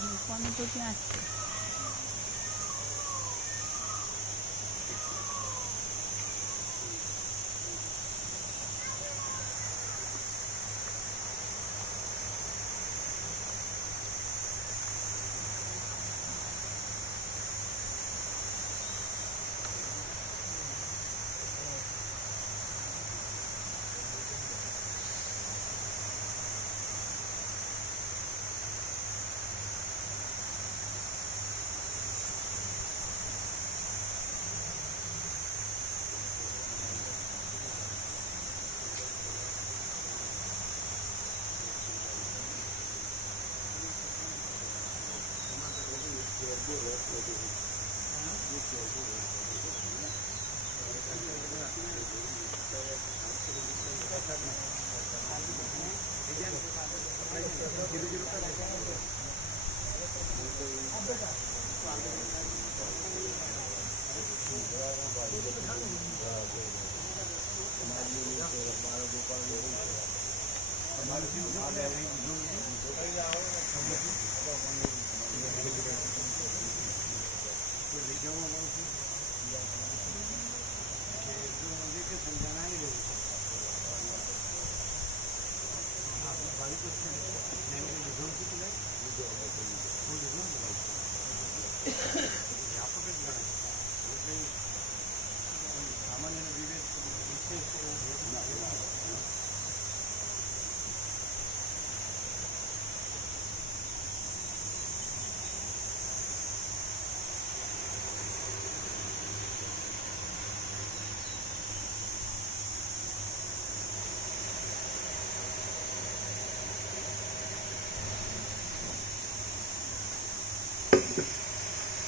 મૂકવાનું તો ત્યાં જ છે.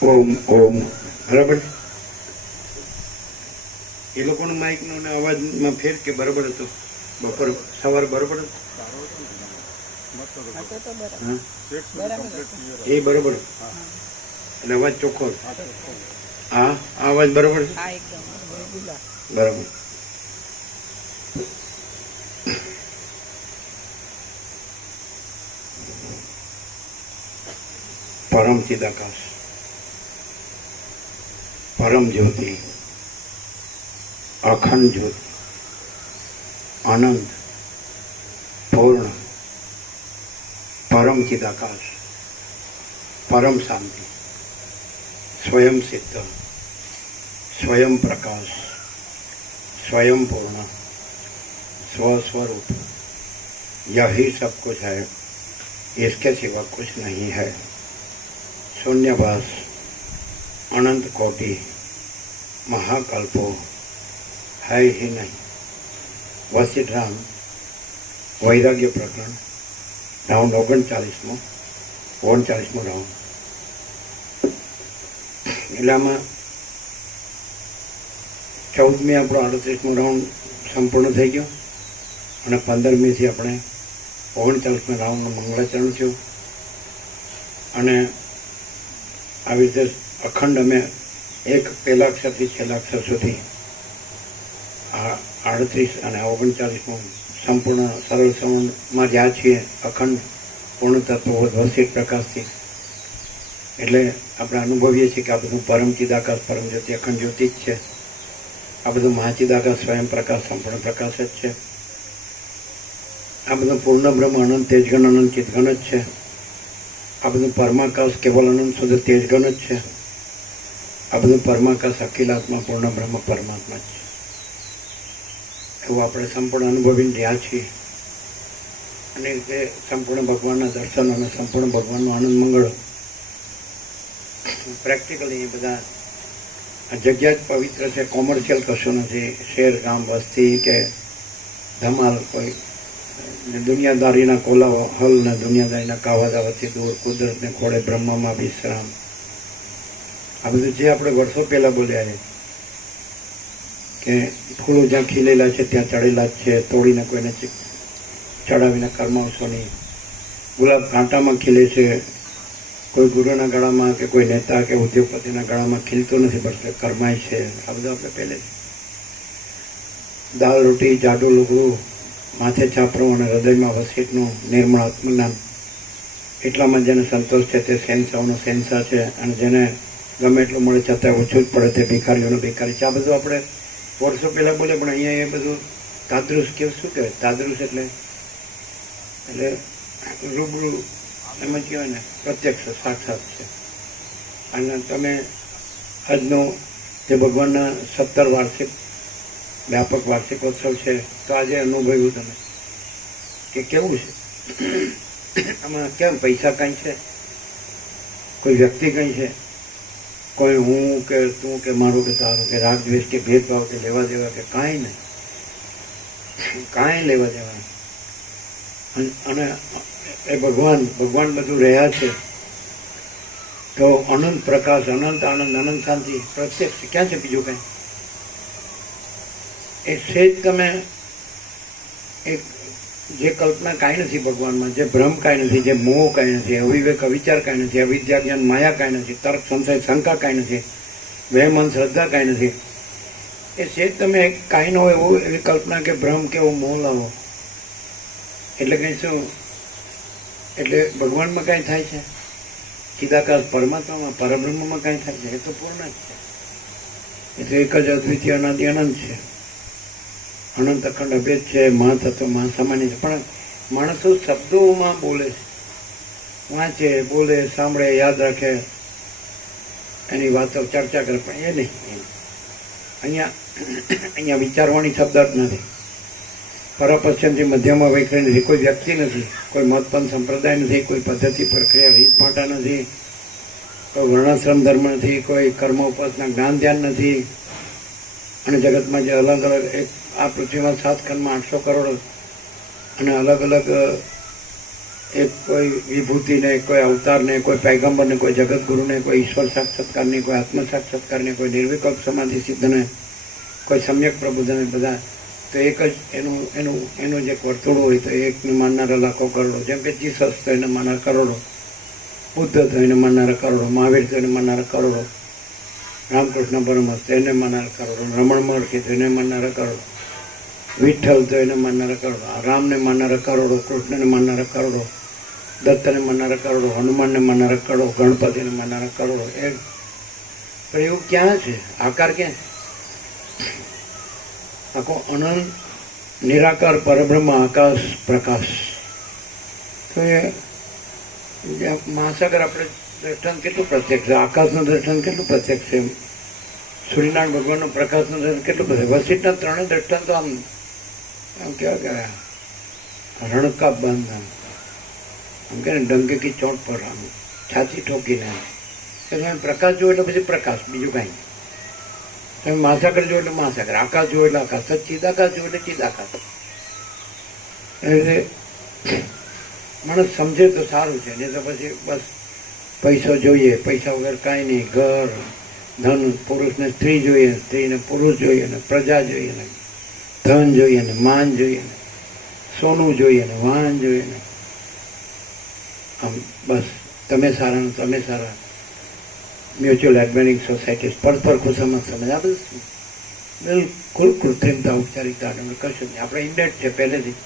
ઓમ ઓમ બરાબર. એ લોકોનો માઇકનો ને અવાજમાં ફેર કે બરાબર હતો? બપોર સવારે બરાબર હતો? એ બરાબર એટલે અવાજ ચોખ્ખો. હા, આ અવાજ બરાબર છે. બરાબર. પરમ ચિદાકાશ, પરમ જ્યોતિ, અખંડ જ્યોતિ, આનંદ, પૂર્ણ, પરમ ચિદાકાશ, પરમ શાંતિ, સ્વયં સિદ્ધ, स्वयं प्रकाश, स्वयं पूर्ण, स्वस्वरूप, यही सब कुछ है, इसके सिवा कुछ नहीं है। शून्यवास, अनंत कोटि, महाकल्पो है ही नहीं। वशिष्ठ राम वैराग्य प्रकरण राउंड 39 રાઉન્ડ એટલે આમાં 14મી આપણો 38મો રાઉન્ડ સંપૂર્ણ થઈ ગયો અને 15મીથી આપણે 39મા રાઉન્ડનું મંગળાચરણ થયું અને આવી રીતે અખંડ અમે એક પહેલા અક્ષરથી છેલ્લા અક્ષર સુધી આ 38 અને 39મો સંપૂર્ણ સરળ શ્રવણમાં જ્યાં છીએ અખંડ પૂર્ણ તત્વો વસિષ્ઠ પ્રકાશથી એટલે આપણે અનુભવીએ છીએ કે આ બધું પરમ ચિદાકાશ, પરમ જ્યોતિ, અખંડ જ્યોતિ જ છે. આ બધું મહાચિદાકાશ, સ્વયં પ્રકાશ, સંપૂર્ણ પ્રકાશ જ છે. આ બધું પૂર્ણ બ્રહ્મ, અનંત તેજગણ, અનંત ચિતગણ જ છે. આ બધું પરમાકાશ, કેવલ અનંત શુદ્ધ તેજગણ જ છે. આ બધું પરમાકાશ, અખિલાત્મા, પૂર્ણ બ્રહ્મ, પરમાત્મા જ છે. એવું આપણે સંપૂર્ણ અનુભવીને રહ્યા છીએ. અને તે સંપૂર્ણ ભગવાનના દર્શન અને સંપૂર્ણ ભગવાનનો આનંદ મંગળ પ્રેક્ટિકલી એ બધા આ જગ્યા જ પવિત્ર છે. કોમર્શિયલ કશું નથી. શહેર, ગામ, વસ્તી કે ધમાલ કોઈ દુનિયાદારીના કોલાહલ ને દુનિયાદારીના કાવાદાવથી દૂર, કુદરતને ખોળે બ્રહ્મમાં વિશ્રામ. આ બધું જે આપણે વર્ષો પહેલા બોલ્યા છે કે ફૂલો જ્યાં ખીલેલા છે ત્યાં ચડેલા જ છે, તોડીને કોઈને ચડાવીને કરમાવશો નહીં. ગુલાબ કાંટામાં ખીલે છે, કોઈ ગુરુના ગળામાં કે કોઈ નેતા કે ઉદ્યોગપતિના ગળામાં ખીલતું નથી, બસ કરમાય છે. આ બધું આપણે પહેલે દાળ રોટી, જાડું લુગડું, માથે છાપરું અને હૃદયમાં વસીટનું નિર્મળ આત્મજ્ઞાન, એટલામાં જેને સંતોષ છે તે શહેનશાહનો શહેનશાહ છે. અને જેને ગમે એટલું મળે છતાં ઓછું જ પડે તે ભિખારીઓનો ભિખારી છે. આ બધું આપણે વર્ષો પહેલાં બોલે, પણ અહીંયા એ બધું તાદૃશ કે શું કહેવાય? તાદૃશ એટલે રૂબરૂ એમ જ કહેવાય ને, પ્રત્યક્ષ સાક્ષાત છે. અને તમે આજનો જે ભગવાનના 17 વાર્ષિક વ્યાપક વાર્ષિકોત્સવ છે, તો આજે અનુભવ્યું તમે કે કેવું છે. આમાં કેમ પૈસા કાંઈ છે, કોઈ વ્યક્તિ કંઈ છે, કોઈ હું કે તું કે મારું કે તારું કે રાગ દ્વેષ કે ભેદભાવ કે લેવા દેવા કે કાંઈ નહીં, કાંઈ લેવા દેવા. અને એ ભગવાન બધું રહ્યા છે. તો અનંત પ્રકાશ, અનંત આનંદ, અનંત શાંતિ પ્રત્યક્ષ ક્યાં છે બીજું કંઈ? એ સેજ તમે એક જે કલ્પના કાંઈ નથી ભગવાનમાં, જે ભ્રમ કાંઈ નથી, જે મોહ કાંઈ નથી, અવિવેક અવિચાર કાંઈ નથી, અવિદ્યા જ્ઞાન માયા કાંઈ નથી, તર્ક સંશય શંકા કાંઈ નથી, વહેમ શ્રદ્ધા કાંઈ નથી. એ સેજ તમે એક કાંઈ ન હોય એવું એવી કલ્પના કે ભ્રમ કે એવો મોહ લાવો એટલે કંઈ શું? એટલે ભગવાનમાં કાંઈ થાય છે? ચિદાકાશ પરમાત્મામાં, પરબ્રહ્મમાં કાંઈ થાય છે? એ તો પૂર્ણ જ છે. એ તો એક જ અદ્વિતીય અનાદિ અનંત છે. અનંત અખંડ અભેદ છે, મહાતત્વ મહાસામાન્ય છે. પણ માણસો શબ્દોમાં બોલે છે, વાંચે, બોલે, સાંભળે, યાદ રાખે, એની વાતો ચર્ચા કરે, પણ એ નહીં. અહીંયા વિચારવાની શબ્દ જ નથી. પરપશ્ચિમથી મધ્યમાં વૈખરી નથી. કોઈ વ્યક્તિ નથી, કોઈ મતપંથ સંપ્રદાય નથી, કોઈ પદ્ધતિ પ્રક્રિયા રીતપાટા નથી, કોઈ વર્ણાશ્રમ ધર્મ નથી, કોઈ કર્મ ઉપાસના જ્ઞાન ધ્યાન નથી. અને જગતમાં જે અલગ અલગ એક આ પૃથ્વીમાં 7 ખંડમાં 800 કરોડ અને અલગ અલગ એક કોઈ વિભૂતિને, કોઈ અવતારને, કોઈ પૈગંબરને, કોઈ જગતગુરુને, કોઈ ઈશ્વર સાક્ષાત્કારને, કોઈ આત્મ સાક્ષાત્કારને, કોઈ નિર્વિકલ્પ સમાધિ સિદ્ધને, કોઈ સમ્યક પ્રબુદ્ધને, બધા તો એક જ એનું જે વર્તુળ હોય તો એકને માનનારા લાખો કરોડો. જેમ કે જીસસ તો એને માનનારા કરોડો, બુદ્ધ તો એને માનનારા કરોડો, મહાવીર તો એને માનનારા કરોડો, રામકૃષ્ણ પરમહંસ તો એને માનનારા કરોડો, રમણ મહર્ષિ તો એને માનનારા કરોડો, વિઠ્ઠલ તો એને માનનારા કરોડો, રામને માનનારા કરોડો, કૃષ્ણને માનનારા કરોડો, દત્તને માનનારા કરોડો, હનુમાનને માનનારા કરોડો, ગણપતિને માનનારા કરોડો. પણ એવું ક્યાં છે? આકાર ક્યાં? આખો અનંત નિરાકાર પરબ્રહ્મ આકાશ પ્રકાશ. તો એ મહાસાગર આપણે દર્શન કેટલું પ્રત્યક્ષ છે, આકાશનું દર્શન કેટલું પ્રત્યક્ષ છે, સૂર્યનારાયણ ભગવાનનો પ્રકાશનું દર્શન કેટલું પ્રત્યક્ષ. વસિષ્ઠના 3 દર્શન તો આમ કેવા રણકા બંધ, આમ કે ડંકે કી ચોટ પર આમ છાતી ઠોકીને. તમે પ્રકાશ જુઓ એટલે પછી પ્રકાશ, બીજું કાંઈ. તમે મહાસાગર જુઓ એટલે મહાસાગર, આકાશ જુઓ એટલે આકાશ, ચિદાકાશ જુઓ એટલે ચિદાકાશ. એટલે માણસ સમજે તો સારું છે, નહીં તો પછી બસ પૈસો જોઈએ, પૈસા વગર કાંઈ નહીં, ઘર ધન, પુરુષને સ્ત્રી જોઈએ, સ્ત્રીને પુરુષ જોઈએ, ને પ્રજા જોઈએ, ને ધન જોઈએ, ને માન જોઈએ, ને સોનું જોઈએ, ને વાહન જોઈએ, ને આમ બસ તમે સારા ને તમે સારા. મ્યુચ્યુઅલ એડવાઇઝિંગ સોસાયટી, પરસ્પર ખુશામત સમજ, આ બધું બિલકુલ કૃત્રિમતા, ઔપચારિકતા કશું નહીં. આપણે ઇન્ડેટ છે પહેલેથી.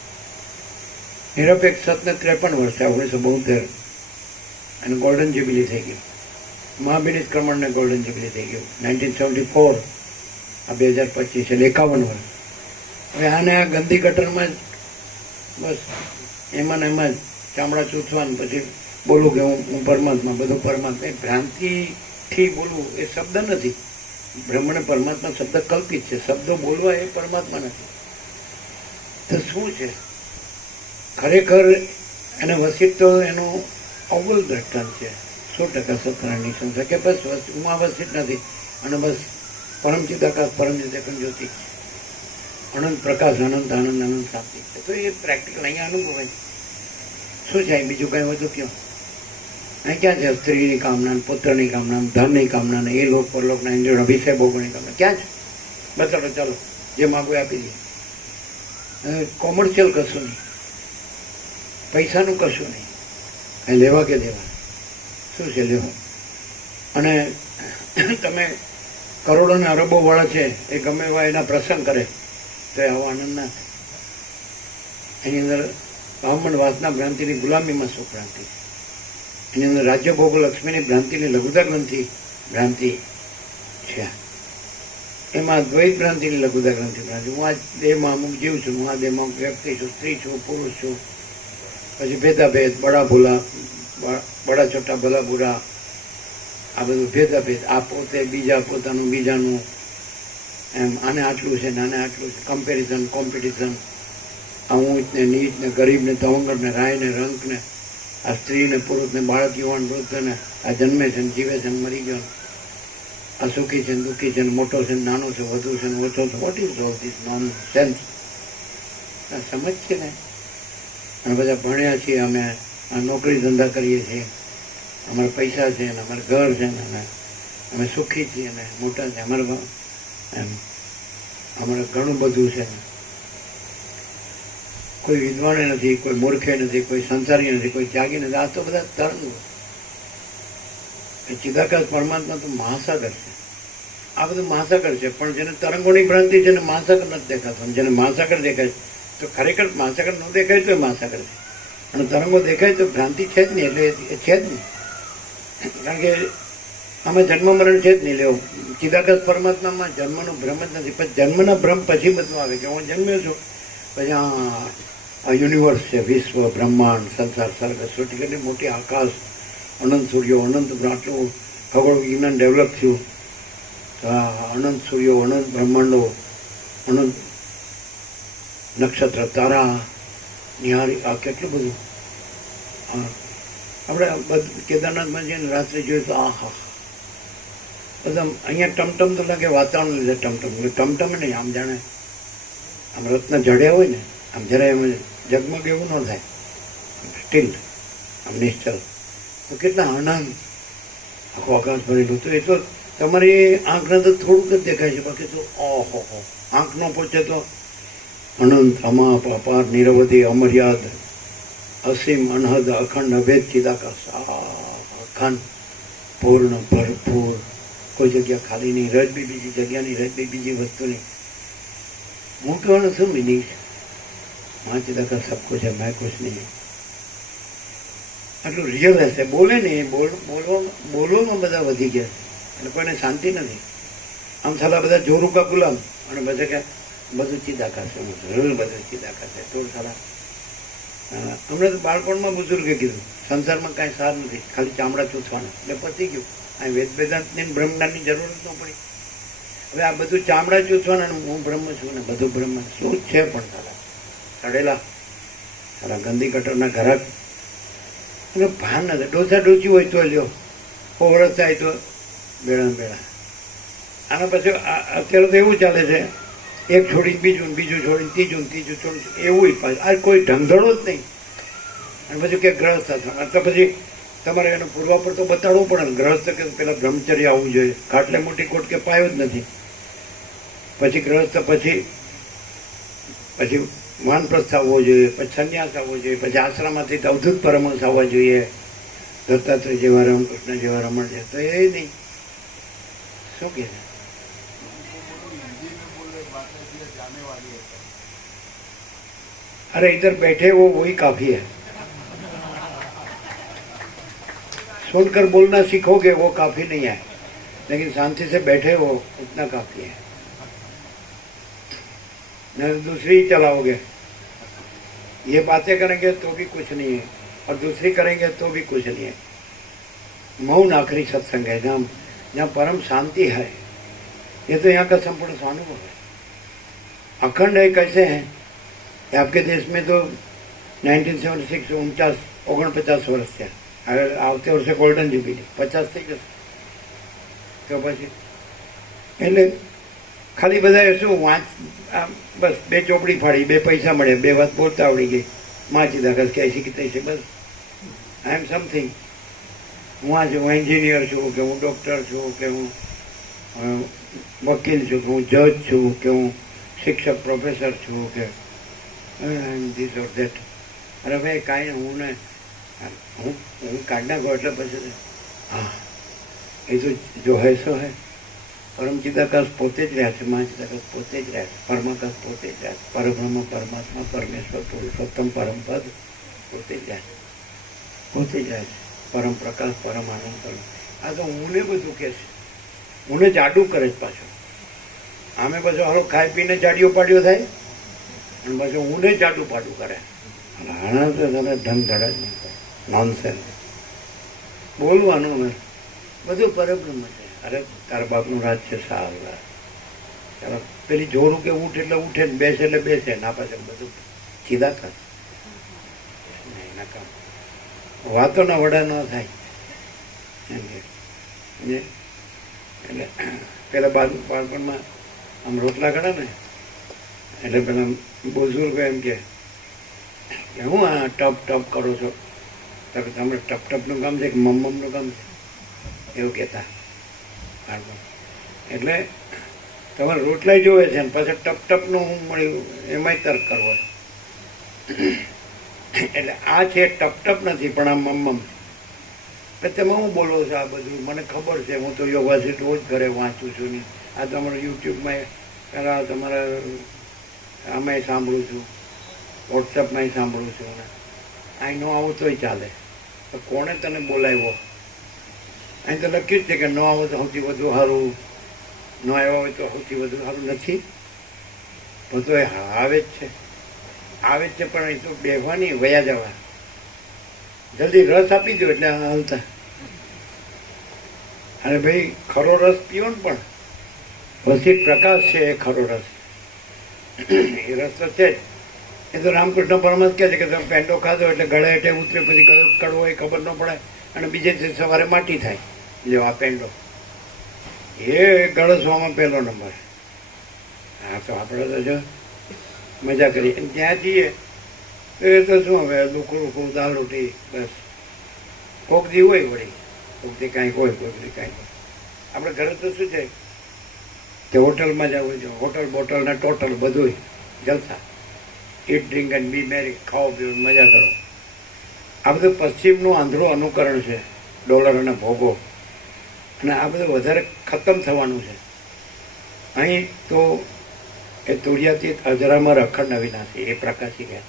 નિરપેક્ષ સતને 53 વર્ષ છે, 1972 અને ગોલ્ડન જ્યુબિલી થઈ ગઈ. મહાબિનિત કર્મણને ગોલ્ડન જ્યુબિલી થઈ ગયું 1974, આ 2025 એટલે 51 વર્ષ. હવે આને આ ગંદી ગટરમાં જ બસ એમાં ને એમાં જ ચામડા ચૂસવાનું, પછી બોલું કે હું પરમાત્મા, બધું પરમાત્મા. એ ભ્રાંતિથી બોલવું એ શબ્દ નથી. બ્રહ્મ ને પરમાત્મા શબ્દ કલ્પિત છે. શબ્દો બોલવા એ પરમાત્મા નથી. તો શું છે ખરેખર? એને વસિત તો એનું અવ્વલ દ્રષ્ટાંત છે. 100% સત્યનારાયણની સંસ્થા કે બસ ઉમા વસિત નથી, અને બસ પરમચિદ આકાશ, પરમચિદ એકમ જ્યોતિ, અનંત પ્રકાશ, અનંત આનંદ, અનંત શાંતિ છે. તો એ પ્રેક્ટિકલ અહીંયા અનુભવાય. શું છે બીજું કઈ વધુ કયો? અહીં ક્યાં છે સ્ત્રીની કામના, પુત્રની કામના, ધનની કામના, ને એ લોક પરલોકના ઇન્દ્રિયો અભિષેક ભોગવવાની કામના ક્યાં છે? બતાડો, ચાલો, જે માગો આપી દઈએ. કોમર્શિયલ કશું નહીં, પૈસાનું કશું નહીં, કઈ લેવા કે દેવા. શું છે લેવા? અને તમે કરોડો ને અરબો વાળા છે, એ ગમે એવા એના પ્રસંગ કરે તો આવો આનંદ ના થાય. એની અંદર બ્રાહ્મણ વાસના ભ્રાંતિની ગુલામીમાં શું ભ્રાંતિ? એની અંદર રાજ્ય ભોગ લક્ષ્મીની ભ્રાંતિની લઘુતા ગ્રંથિ ભ્રાંતિ છે. એમાં દ્વૈત ભ્રાંતિની લઘુતા ગ્રંથિ ભ્રાંતિ. હું આ દેહમાં અમુક જીવ છું, હું આ દેહમાં અમુક વ્યક્તિ છું, સ્ત્રી છું, પુરુષ છું. પછી ભેદાભેદ, બડા ભૂલા, બડા છોટા ભલા બુરા, આ બધું ભેદાભેદ. આ પોતે બીજા, પોતાનું બીજાનું, એમ આને આટલું છે ને આને આટલું છે. Comparison, competition. આ ઊંચ ને નીચ ને ગરીબ ને તવંગર ને રાય ને રંક ને, આ સ્ત્રી ને પુરુષ ને બાળક, યુવાન, વૃદ્ધ ને, આ જન્મે છે ને જીવે છે ને મરી ગયો, આ સુખી છે ને દુઃખી છે ને મોટો છે ને નાનો છે, વધુ છે ને ઓછો છે. What is all this nonsense? સમજ છે ને? અને બધા ભણ્યા છીએ અમે, આ નોકરી ધંધા કરીએ છીએ, અમારા પૈસા છે ને અમારે ઘર છે ને અમે સુખી છીએ ને મોટા છે, અમારે એમ અમારે ઘણું બધું છે ને. કોઈ વિદ્વાને નથી, કોઈ મૂર્ખે નથી, કોઈ સંસારી નથી, કોઈ ત્યાગી નથી. આ તો બધા તરંગો. એ ચિદાકાશ પરમાત્મા તો મહાસાગર છે. આ બધું મહાસાગર છે, પણ જેને તરંગોની ભ્રાંતિ છે ને મહાસાગર નથી દેખાતો. જેને મહાસાગર દેખાય તો ખરેખર મહાસાગર ન દેખાય તો મહાસાગર છે, અને તરંગો દેખાય તો ભ્રાંતિ છે જ નહીં. એટલે એ છે જ નહીં, કારણ કે આમાં જન્મ મરણ છે જ નહીં. લેવો ચિદાકાશ પરમાત્મામાં જન્મનો ભ્રમ જ નથી. પછી જન્મના ભ્રમ પછી બધું આવે કે હું જન્મ્યો છું, પછી આ યુનિવર્સ છે, વિશ્વ, બ્રહ્માંડ, સંસાર, સર્ગ, સૃષ્ટિ, કેટલી મોટી આકાશ, અનંત સૂર્યો, અનંત આટલું ખગોળ વિજ્ઞાન ડેવલપ થયું. તો આ અનંત સૂર્યો, અનંત બ્રહ્માંડો, અનંત નક્ષત્ર, તારા, નિહારી, આ કેટલું બધું. હા, આપણે કેદારનાથમાં જઈને રાત્રે જોયું તો આ હા બધા અહીંયા ટમટમ તો લાગે વાતાવરણ લીધે ટમટમ નહીં, આમ જાણે આમ રત્ન જડ્યા હોય ને, આમ જરાય એમ જગમગ એવું ન થાય, સ્ટીલ આમ નિશ્ચલ. તો કેટલા આનંદ, આખું આકાશ ભરેલું. તો એ તો તમારી આંખને તો થોડુંક જ દેખાય છે, બાકી તો ઓહો, આંખ ન પહોંચે તો અનંત, અમાપ, અપાર, નિરવધિ, અમર્યાદ, અસીમ, અનહદ, અખંડ, અભેદ ચિદાકાશ. અખંડ, પૂર્ણ, ભરપૂર, કોઈ જગ્યા ખાલી નહીં, રજ બી બીજી જગ્યાની, રજ બી બીજી વસ્તુની. હું કહેવાનું શું મિનિંગ છે? માં ચિદાકાશ સબ કુછ है, मैं कुछ नहीं. આટલું રિયલ હશે, બોલે નહીં, બોલવામાં બધા વધી ગયા છે, અને કોઈને શાંતિ નથી. આમ સાલા બધા જોરું કા ગુલામ, અને બધા કે બધું ચિદાકાશ છે, બધું ચિદાકાશ છે. તો સાલા હમણાં તો બાળપણમાં બુઝુર્ગે કીધું સંસારમાં કાંઈ સાર નથી, ખાલી ચામડા ચૂસવાના. એટલે પતી ગયું. અહીં વેદ વેદાંતની બ્રહ્મજ્ઞાનની જરૂર જ ન પડી. હવે આ બધું ચામડા ચૂસવાના, હું બ્રહ્મ છું ને બધું બ્રહ્મ શું છે? પણ સાલા ચડેલા, સાલા ગંદી કટરના ઘરાક, એટલે ભાન નથી. ડોસા ડોસી હોય તો લ્યો, ઓવરસ થાય તો બેડા બેડા. આના પછી અત્યારે તો એવું ચાલે છે, એક છોડીને બીજું, બીજું છોડીને ત્રીજું, ત્રીજું છોડીને એવું પાછું. આ કોઈ ઢંગધડો જ નહીં. અને પછી કે ગ્રહસ્થ થવાનું, તો પછી તમારે એનો પૂર્વાપર તો બતાડવું પડે ને. ગ્રહસ્થ કે પેલા બ્રહ્મચર્ય આવવું જોઈએ. ખાટલે મોટી કોટ કે પાયો જ નથી. પછી ગ્રહસ્થ, પછી વાનપ્રસ્થ આવવો જોઈએ, પછી સંન્યાસ આવવો જોઈએ, પછી આશ્રમમાંથી અવધૂત પરમહંસ આવવા જોઈએ, દત્તાત્રેય જેવા, રામકૃષ્ણ જેવા, રમણ છે. તો એ નહીં. શું કહે છે? अरे इधर बैठे वो वही काफी है. सुनकर बोलना सीखोगे वो काफी नहीं है, लेकिन शांति से बैठे हो उतना काफी है। न दूसरी चलाओगे, ये बातें करेंगे तो भी कुछ नहीं है, और दूसरी करेंगे तो भी कुछ नहीं है। मौन आखिरी सत्संग है, जहाँ परम शांति है। ये तो यहाँ का संपूर्ण स्वानुभव है। अखंड है कैसे है? आपके देश में तो 1976 49 વર્ષ થયા, હવે આવતે વર્ષે ગોલ્ડન જ્યુબિલી 50 થઈ જશે તો પછી એટલે ખાલી બધા શું વાંચ બસ 2 ચોપડી ફાડી 2 પૈસા મળે, 2 વાત બોલતા આવડી ગઈ, વાંચી દાખલ કે શીખી છે બસ। આઈ એમ સમથિંગ, હું આ છું, હું એન્જિનિયર છું કે હું ડૉક્ટર છું કે હું વકીલ છું કે હું જજ છું કે હું શિક્ષક પ્રોફેસર છું કે ધીસ ઓર ધેટ। અરે ભાઈ કાંઈ હું ને હું કાઢી નાખો એટલે પછી હા એ તો જો હે સો હે। પરમ ચિદાકાશ પોતે જ રહ્યા છે, મહાચિદાકાશ પોતે જ રહ્યા છે, પરમાકાશ પોતે જ રહ્યા છે, પરબ્રહ્મ પરમાત્મા પરમેશ્વર પુરુષોત્તમ પરમપદ પોતે જ રહ્યા છે, પોતે જ રહ્યા છે, પરમ પ્રકાશ પરમ આનંદ પરમ। આ તો હુંને બધું કહે છે, હુંને જાડું કરે છે પાછો। આમે પાછો હાલો ખાઈ પીને જાડીઓ પાડીઓ થાય અને પાછું હુંને જાડું પાડું કરે। આના તો તમે ઢંગ ધડા જ નહીં કરે, નોનસેન્સ બોલવાનું ને બધું પરબ્રહ્મ છે। અરે તારા બાપનું રાજ છે સારું, ચાલો પેલી જોરું કે ઉઠ એટલે ઉઠે ને બેસે એટલે બેસે, ના પાછળ બધું સીધા કર એના કામ વાતોના વડા ન થાય એટલે પેલા બાળપણમાં આમ રોટલા કરે ને એટલે પેલા બુઝુર્ગો એમ કે હું આ ટપ ટપ કરો છો, તો તમારે ટપ ટપનું કામ છે કે મમ્મનું કામ છે એવું કહેતા બાળપણ। એટલે તમારે રોટલા જોવે છે ને પાછળ ટપ ટપનું હું મળ્યું એમાંય તર્ક કરવો। એટલે આ છે ટપ ટપ નથી પણ આ મમ્મમ છે। તમે હું બોલો છો આ બધું મને ખબર છે, હું તો યોગાસી રોજ ઘરે વાંચું છું ને આ તમારું યુટ્યુબમાં પહેલાં તમારા આમાંય સાંભળું છું, વોટ્સઅપમાંય સાંભળું છું ને અહીં ન આવું તોય ચાલે, તો કોણે તને બોલાવ્યો? અહીં તો લખ્યું જ છે કે ન આવો તો સૌથી વધુ સારું, ન આવ્યા હોય તો સૌથી વધુ સારું નથી, બધું એ આવે જ છે, આવે જ છે, પણ એ તો બેહવાની વયા જવા, જલ્દી રસ આપી દો એટલે હાલતા। અને ભાઈ ખરો રસ પીવો ને પણ વસિત પ્રકાશ છે એ ખરો રસ, એ રસ તો છે જ। એ તો રામકૃષ્ણ પરમહંસ કહે છે કે તમે પેંડો ખાધો એટલે ગળે હેઠે ઉતરે પછી ગળો કડવો એ ખબર ન પડે અને બીજે દિવસે સવારે માટી થાય, જો આ પેંડો એ ગળસવામાં પહેલો નંબર। હા તો આપણે તો જો મજા કરીએ ત્યાં જઈએ એ તો શું હવે લુખું લુખું દાળ રોટી બસ, કોક દી હોય વળી, કોક દી કાંઈક હોય, કોક દી કાંઈક હોય। આપણે ઘરે તો શું છે કે હોટલમાં જવું છે, હોટલ બોટલના ટોટલ બધું જલસા, ઈટ ડ્રિંક એન્ડ બી મેરી, ખાઓ પીવો મજા કરો। આ બધું પશ્ચિમનું આંધળું અનુકરણ છે, ડોલર અને ભોગો, અને આ બધું વધારે ખતમ થવાનું છે। અહીં તો એ તુર્યાતીત અજરામાં અખંડ અવિનાશી એ પ્રકાશી રહે,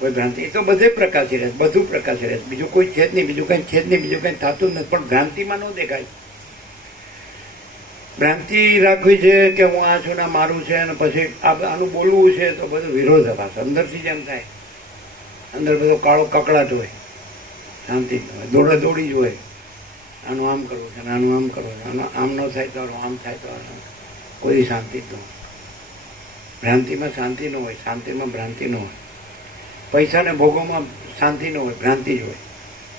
કોઈ ભ્રાંતિ એ તો બધે પ્રકાશી રહે, બધું પ્રકાશી રહે, બીજું કોઈ છે જ નહીં, બીજું કંઈ છે જ નહીં, બીજું કંઈ થતું જ નથી, પણ ભ્રાંતિમાં ન દેખાય। ભ્રાંતિ રાખવી છે કે હું આ છું ને મારું છે અને પછી આનું બોલવું છે તો બધું વિરોધાભાસ અંદરથી જ એમ થાય, અંદર બધો કાળો કકડાટ હોય, શાંતિ જ હોય, દોડા દોડી જ હોય, આનું આમ કરવું છે આનું આમ કરવું છે, આનું આમ ન થાય તો આમ થાય તો કોઈ શાંતિ જ ન હોય। ભ્રાંતિમાં શાંતિ ન હોય, શાંતિમાં ભ્રાંતિ ન હોય, પૈસાને ભોગોમાં શાંતિ ન હોય, ભ્રાંતિ જ હોય।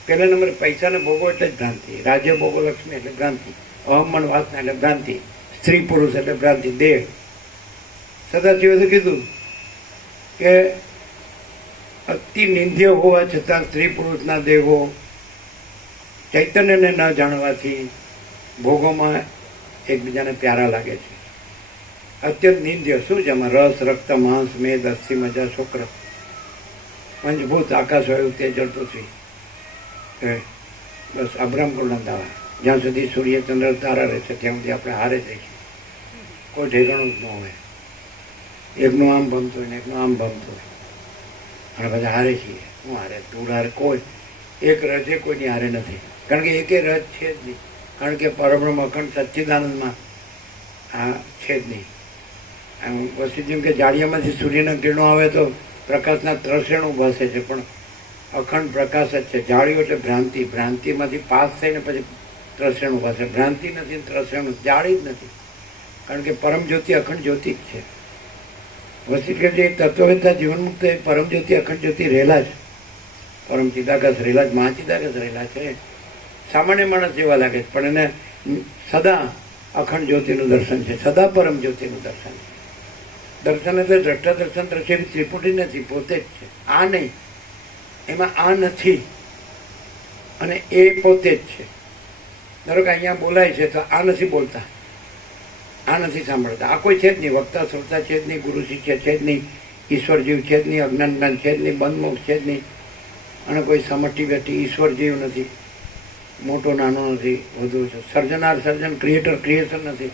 પહેલા નંબરે પૈસાને ભોગો એટલે જ ભ્રાંતિ, રાજ્ય ભોગો લક્ષ્મી એટલે ભ્રાંતિ, અહમન વાસના એટલે ભ્રાંતિ, સ્ત્રી પુરુષ એટલે ભ્રાંતિ, દેહ। સદાશિવે તો કીધું કે અતિ નિંદ્ય હોવા છતાં સ્ત્રી પુરુષના દેહો ચૈતન્યને ન જાણવાથી ભોગોમાં એકબીજાને પ્યારા લાગે છે। અત્યંત નિંદ્ય શું છે એમાં? રસ, રક્ત, માંસ, મેદ, અસ્થિ, મજા, શુક્ર, પંચભૂત, આકાશ, વાયુ, તેજ, જળ, પૃથ્વી, બસ અબ્રહ્મકુળના દાવા। જ્યાં સુધી સૂર્ય ચંદ્ર તારા રહેશે ત્યાં સુધી આપણે હારે જ રહીશું, કોઈ ઠેકાણું જ ન હોય, એકનું આમ ભમતું હોય ને એકનું આમ ભમતું હોય અને પછી હારે છીએ। હું હારે? તું હારે કોઈ એક રજે કોઈની હારે નથી, કારણ કે એકે રજ છે જ નહીં, કારણ કે પરબ્રહ્મ અખંડ સચ્ચિદાનંદમાં આ છે જ નહીં. વસ્તુ કે જાળિયામાંથી સૂર્યના કિરણો આવે તો પ્રકાશના ત્રસેણું ભાસે છે, પણ અખંડ પ્રકાશ જ છે. જાળીઓ એટલે ભ્રાંતિ, ભ્રાંતિમાંથી પાસ થઈને પછી ત્રસેણું ભાસે. ભ્રાંતિ નથી, ત્રસેણું જાળી જ નથી, કારણ કે પરમ જ્યોતિ અખંડ જ્યોતિ જ છે. વસ્તુ કે જે તત્વવેદતા જીવનમુક્ત એ પરમ જ્યોતિ અખંડ જ્યોતિ રહેલા છે, પરમ ચિદાકાશ રહેલા જ, મહાચિદાકાશ રહેલા છે. સામાન્ય માણસ જેવા લાગે છે, પણ એને સદા અખંડ જ્યોતિનું દર્શન છે, સદા પરમ જ્યોતિનું દર્શન છે. દર્શન એટલે દ્રષ્ટા દર્શન દ્રશ્યની ત્રિપુટી નથી, પોતે જ છે. આ નહીં, એમાં આ નથી, અને એ પોતે જ છે. ધારો કે અહીંયા બોલાય છે તો આ નથી બોલતા, આ નથી સાંભળતા, આ કોઈ છે જ નહીં. વક્તા શ્રોતા છે જ નહીં, ગુરુ શિષ્ય છે જ નહીં, ઈશ્વર જીવ છે જ નહીં, અજ્ઞાન જ્ઞાન છે જ નહીં, બંધમોક્ષ છે જ નહીં, અને કોઈ સમષ્ટિ વ્યક્તિ ઈશ્વર જીવ નથી, મોટો નાનો નથી, વધુ છે સર્જનાર સર્જન, ક્રિએટર ક્રિએશન નથી,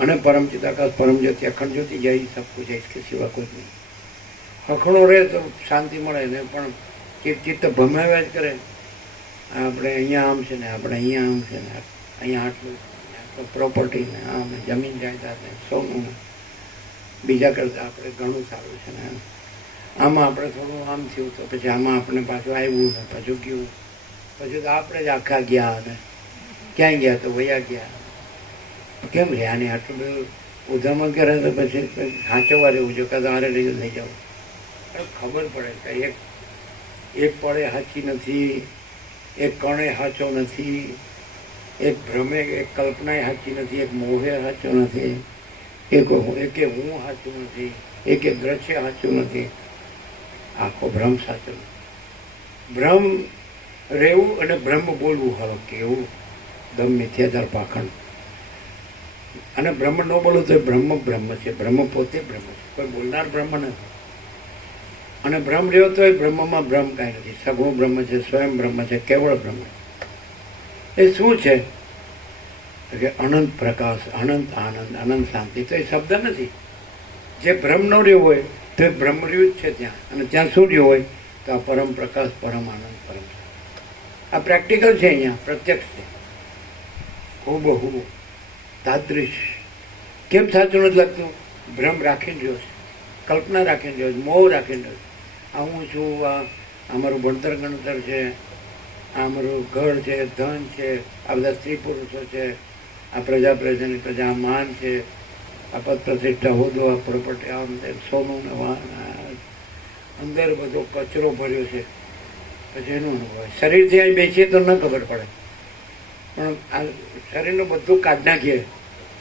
અને પરમ ચિદાકાશ પરમ જ્યોતિ અખંડ જ્યોતિ જય સબ કુછ है, इसके सिवा कुछ नहीं. હખણો રહે તો શાંતિ મળે ને, પણ ચિત્ત ભમાવ્યા જ કરે. આપણે અહીંયા આમ છે ને, આપણે અહીંયા આમ છે ને, અહીંયા આટલું પ્રોપર્ટી ને, આમ જમીન જાયદાદ ને, સોનું ને, બીજા કરતાં આપણે ઘણું સારું છે ને, આમાં આપણે થોડું આમ થયું તો પછી આમાં આપણે પાછું આવ્યું ને, પાછું ગયું, પછી તો આપણે જ આખા ગયા ને, ક્યાંય ગયા તો વયા ગયા. કેમ રહ્યા ને આટલું બધું ઉધામણ કરે તો પછી સાચવવા રહેવું જોઈએ, કાં તો હારે લઈ લઈ જાવ. ખબર પડે કે એક પળે સાચી નથી, એક કણે સાચો નથી, એક ભ્રમે એક કલ્પનાએ સાચી નથી, એક મોહે સાચો નથી, એકે હું સાચું નથી, એકે દ્રશ્ય સાચું નથી, આખો ભ્રમ સાચો નથી. ભ્રમ રહેવું અને બ્રહ્મ બોલવું, હવે કેવું દમ મિથ્યાચાર પાખંડ. અને બ્રહ્મ ન બોલું તો બ્રહ્મ બ્રહ્મ છે, બ્રહ્મ પોતે બ્રહ્મ છે, કોઈ બોલનાર બ્રહ્મ નથી. અને બ્રહ્મ રહ્યો તો એ બ્રહ્મમાં બ્રહ્મ કાંઈ નથી, સગુણ બ્રહ્મ છે, સ્વયં બ્રહ્મ છે, કેવળ બ્રહ્મ. એ શું છે કે અનંત પ્રકાશ, અનંત આનંદ, અનંત શાંતિ. તો એ શબ્દ નથી. જે બ્રહ્મ ન રહ્યો હોય તો એ બ્રહ્મ રહ્યું જ છે ત્યાં, અને ત્યાં શું રહ્યો હોય તો આ પરમ પ્રકાશ, પરમ આનંદ, પરમ. આ પ્રેક્ટિકલ છે, અહીંયા પ્રત્યક્ષ છે, હુબહુ તાદૃશ. કેમ સાચું નથી લાગતું? ભ્રમ રાખીને રહ્યો છે, કલ્પના રાખીને રહ્યો છે, મોહ રાખીને રહ્યો છે. આ હું છું, આ અમારું ભણતર ગણતર છે, આ અમારું ઘર છે, ધન છે, આ બધા સ્ત્રી પુરુષો છે, આ પ્રજા પ્રજાની પ્રજા, માન છે, આ પદ પ્રતિષ્ઠા, હોદો, આ પ્રોપર્ટી, આમ સોનું ને વાહન, અંદર બધો કચરો ભર્યો છે. પછી એનું અનુભવ શરીરથી અહીં બેસીએ તો ન ખબર પડે, પણ આ શરીરનું બધું કાઢ નાખીએ,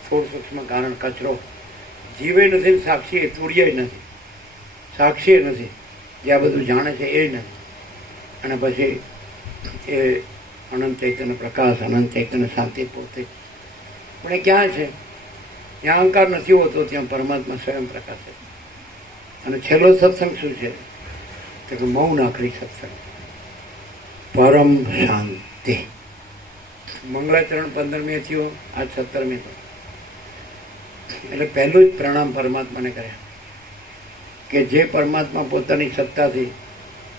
થોડું સૂક્ષ્મ કારણ કચરો. જીવે નથી, સાક્ષી તુર્ય નથી, સાક્ષી નથી, જે આ બધું જાણે છે એ નથી. અને પછી એ અનંત ચૈતન્ય પ્રકાશ, અનંત ચૈતન્ય શાંતિ પોતે. પણ એ ક્યાં છે? જ્યાં અહંકાર નથી હોતો ત્યાં પરમાત્મા સ્વયં પ્રકાશ છે. અને છેલ્લો સત્સંગ શું છે? તો કે મૌન આખરી સત્સંગ, પરમ શાંતિ. મંગળાચરણ 15મી થયો, આજ 17મી. એટલે પહેલું જ પ્રણામ પરમાત્માને કર્યા કે જે પરમાત્મા પોતાની સત્તાથી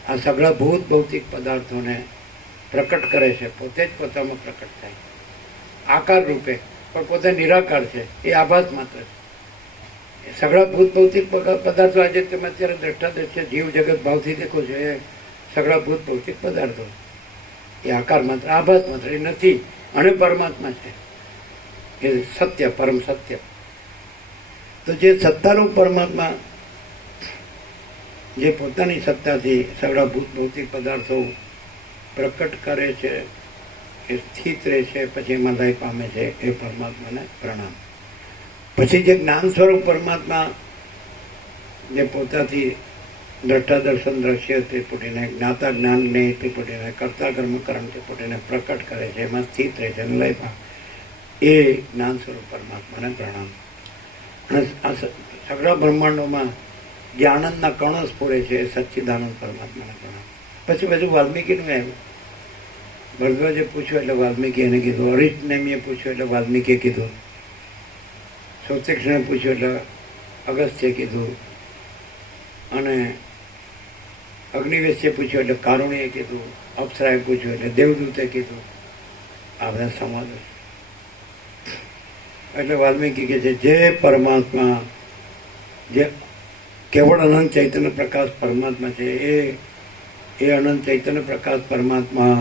આ સગળા ભૂત ભૌતિક પદાર્થોને પ્રકટ કરે છે, પોતે જ પોતામાં પ્રકટ થાય આકાર રૂપે, પણ પોતે નિરાકાર છે, એ આભાસ માત્ર છે. સગળા ભૂત ભૌતિક પદાર્થો આજે તમે અત્યારે દ્રષ્ટા દ્રશ્ય જીવ જગત ભાવથી દેખો છો, એ સગળા ભૂત ભૌતિક પદાર્થો એ આકાર માત્ર, આભાસ માત્ર, એ નથી. અને પરમાત્મા છે એ સત્ય, પરમ સત્ય. તો જે સત્તારૂપ પરમાત્મા જે પોતાની સત્તાથી સગળા ભૂત ભૌતિક પદાર્થો પ્રકટ કરે છે, એ સ્થિત રહે છે, પછી એમાં લય પામે છે, એ પરમાત્માને પ્રણામ. પછી જે જ્ઞાન સ્વરૂપ પરમાત્મા જે પોતાથી દ્રષ્ટા દર્શન દ્રશ્ય ત્રિપુટીને, જ્ઞાતા જ્ઞાન જ્ઞેય ત્રિપુટીને, કર્તા કર્મ કરણ ત્રિપુટીને પ્રકટ કરે છે, એમાં સ્થિત રહે છે, લય પામે, એ જ્ઞાન સ્વરૂપ પરમાત્માને પ્રણામ. અને આ સગળા બ્રહ્માંડોમાં જે આનંદના કણો સ્ફોરે છે, એ સચ્ચિદાનંદ પરમાત્માને પ્રણામ. પછી વાલ્મીકીનું આવ્યું. ભરદ્વાજે પૂછ્યું એટલે વાલ્મીકી એને કીધું, અરિષ્ટનેમીએ પૂછ્યું એટલે વાલ્મીકીએ કીધું, સૌતિક્ષણે પૂછ્યું એટલે અગસ્ત્યે કીધું, અને અગ્નિવેશ્યે પૂછ્યું એટલે કારુણીએ કીધું, અપ્સરાએ પૂછ્યું એટલે દેવદૂતે કીધું. આ બધા સમાજો એટલે વાલ્મીકી કહે છે જે પરમાત્મા, જે કેવળ અનંત ચૈતન્ય પ્રકાશ પરમાત્મા છે, એ અનંત ચૈતન્ય પ્રકાશ પરમાત્મા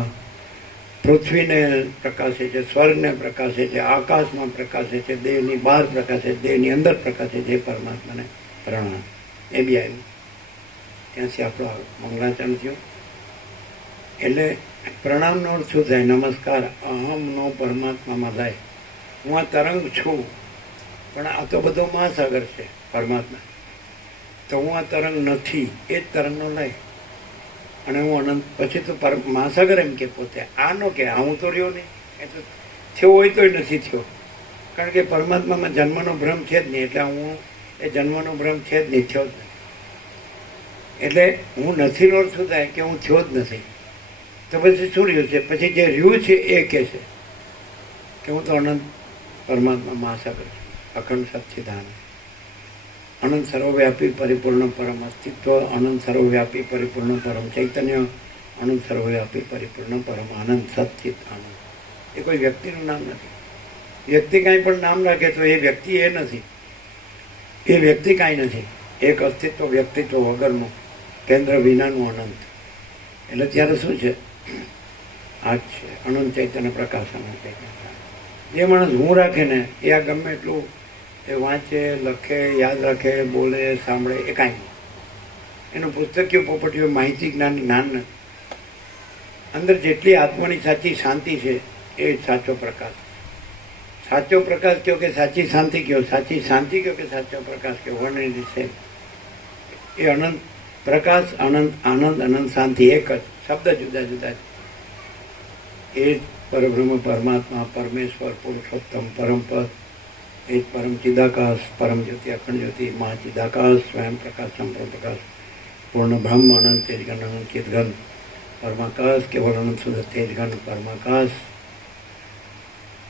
પૃથ્વીને પ્રકાશે છે, સ્વર્ગને પ્રકાશે છે, આકાશમાં પ્રકાશે છે, દેહની બહાર પ્રકાશે છે, દેહની અંદર પ્રકાશે છે, એ પરમાત્માને પ્રણામ. એ બી આવ્યું. ત્યાંથી આપણો મંગલાચરણ થયું. એટલે પ્રણામનો અર્થ શું થાય? નમસ્કાર. અહમનો પરમાત્મામાં થાય. હું આ તરંગ છું, પણ આ તો બધો મહાસાગર છે પરમાત્મા. તો હું આ તરંગ નથી, એ જ તરંગનો લય. અને હું અનંત. પછી તો મહાસાગર એમ કે પોતે આ નો કે હું તો રહ્યો નહીં. એ તો થયો હોય તોય નથી થયો, કારણ કે પરમાત્મામાં જન્મનો ભ્રમ છે જ નહીં. એટલે હું એ જન્મનો ભ્રમ છે જ નહીં, થયો જ નહીં. એટલે હું નથી નો શું થાય કે હું થયો જ નથી. તો પછી શું રહ્યું છે? પછી જે રહ્યું છે એ કહે છે કે હું તો અનંત પરમાત્મા મહાસાગર છું, અખંડ સચ્ચિદાનંદ, અનંત સર્વવ્યાપી પરિપૂર્ણ પરમ અસ્તિત્વ, અનંત સર્વવ્યાપી પરિપૂર્ણ પરમ ચૈતન્ય, અનંત સર્વવ્યાપી પરિપૂર્ણ પરમ આનંદ, સચ્ચિત આનંદ. એ કોઈ વ્યક્તિનું નામ નથી. વ્યક્તિ કાંઈ પણ નામ રાખે તો એ વ્યક્તિ એ નથી. એ વ્યક્તિ કાંઈ નથી. એક અસ્તિત્વ વ્યક્તિત્વ વગરનું, કેન્દ્ર વિનાનું અનંત. એટલે ત્યારે શું છે? આ જ છે અનંત ચૈતન્ય પ્રકાશ. અનંત ચૈતન્ય પ્રકાશ. જે માણસ હું રાખે ને એ આ ગમે એટલું એ વાંચે, લખે, યાદ રાખે, બોલે, સાંભળે, એ કાંઈ નહીં. એનું પુસ્તકીય પોપટીઓ માહિતી જ્ઞાન નથી. અંદર જેટલી આત્માની સાચી શાંતિ છે એ જ સાચો પ્રકાશ. સાચો પ્રકાશ કયો કે સાચી શાંતિ કયો, સાચી શાંતિ કયો કે સાચો પ્રકાશ કયો, વર્ણન છે. એ અનંત પ્રકાશ, અનંત આનંદ, અનંત શાંતિ એક જ. શબ્દ જુદા જુદા છે. એ જ પરબ્રહ્મ પરમાત્મા, પરમેશ્વર, પુરુષોત્તમ, પરમપદ, એ જ પરમ ચિદાકાશ, પરમ જ્યોતિ, અખંડ જ્યોતિ, મહાચિદાકાશ, સ્વયં પ્રકાશ, સંપૂર્ણ પ્રકાશ, પૂર્ણ બ્રહ્મ, અનંત તેજઘન, અનંત ચિદઘન, પરમાકાશ, કેવળ અનંત શુદ્ધ તેજઘન, પરમાકાશ,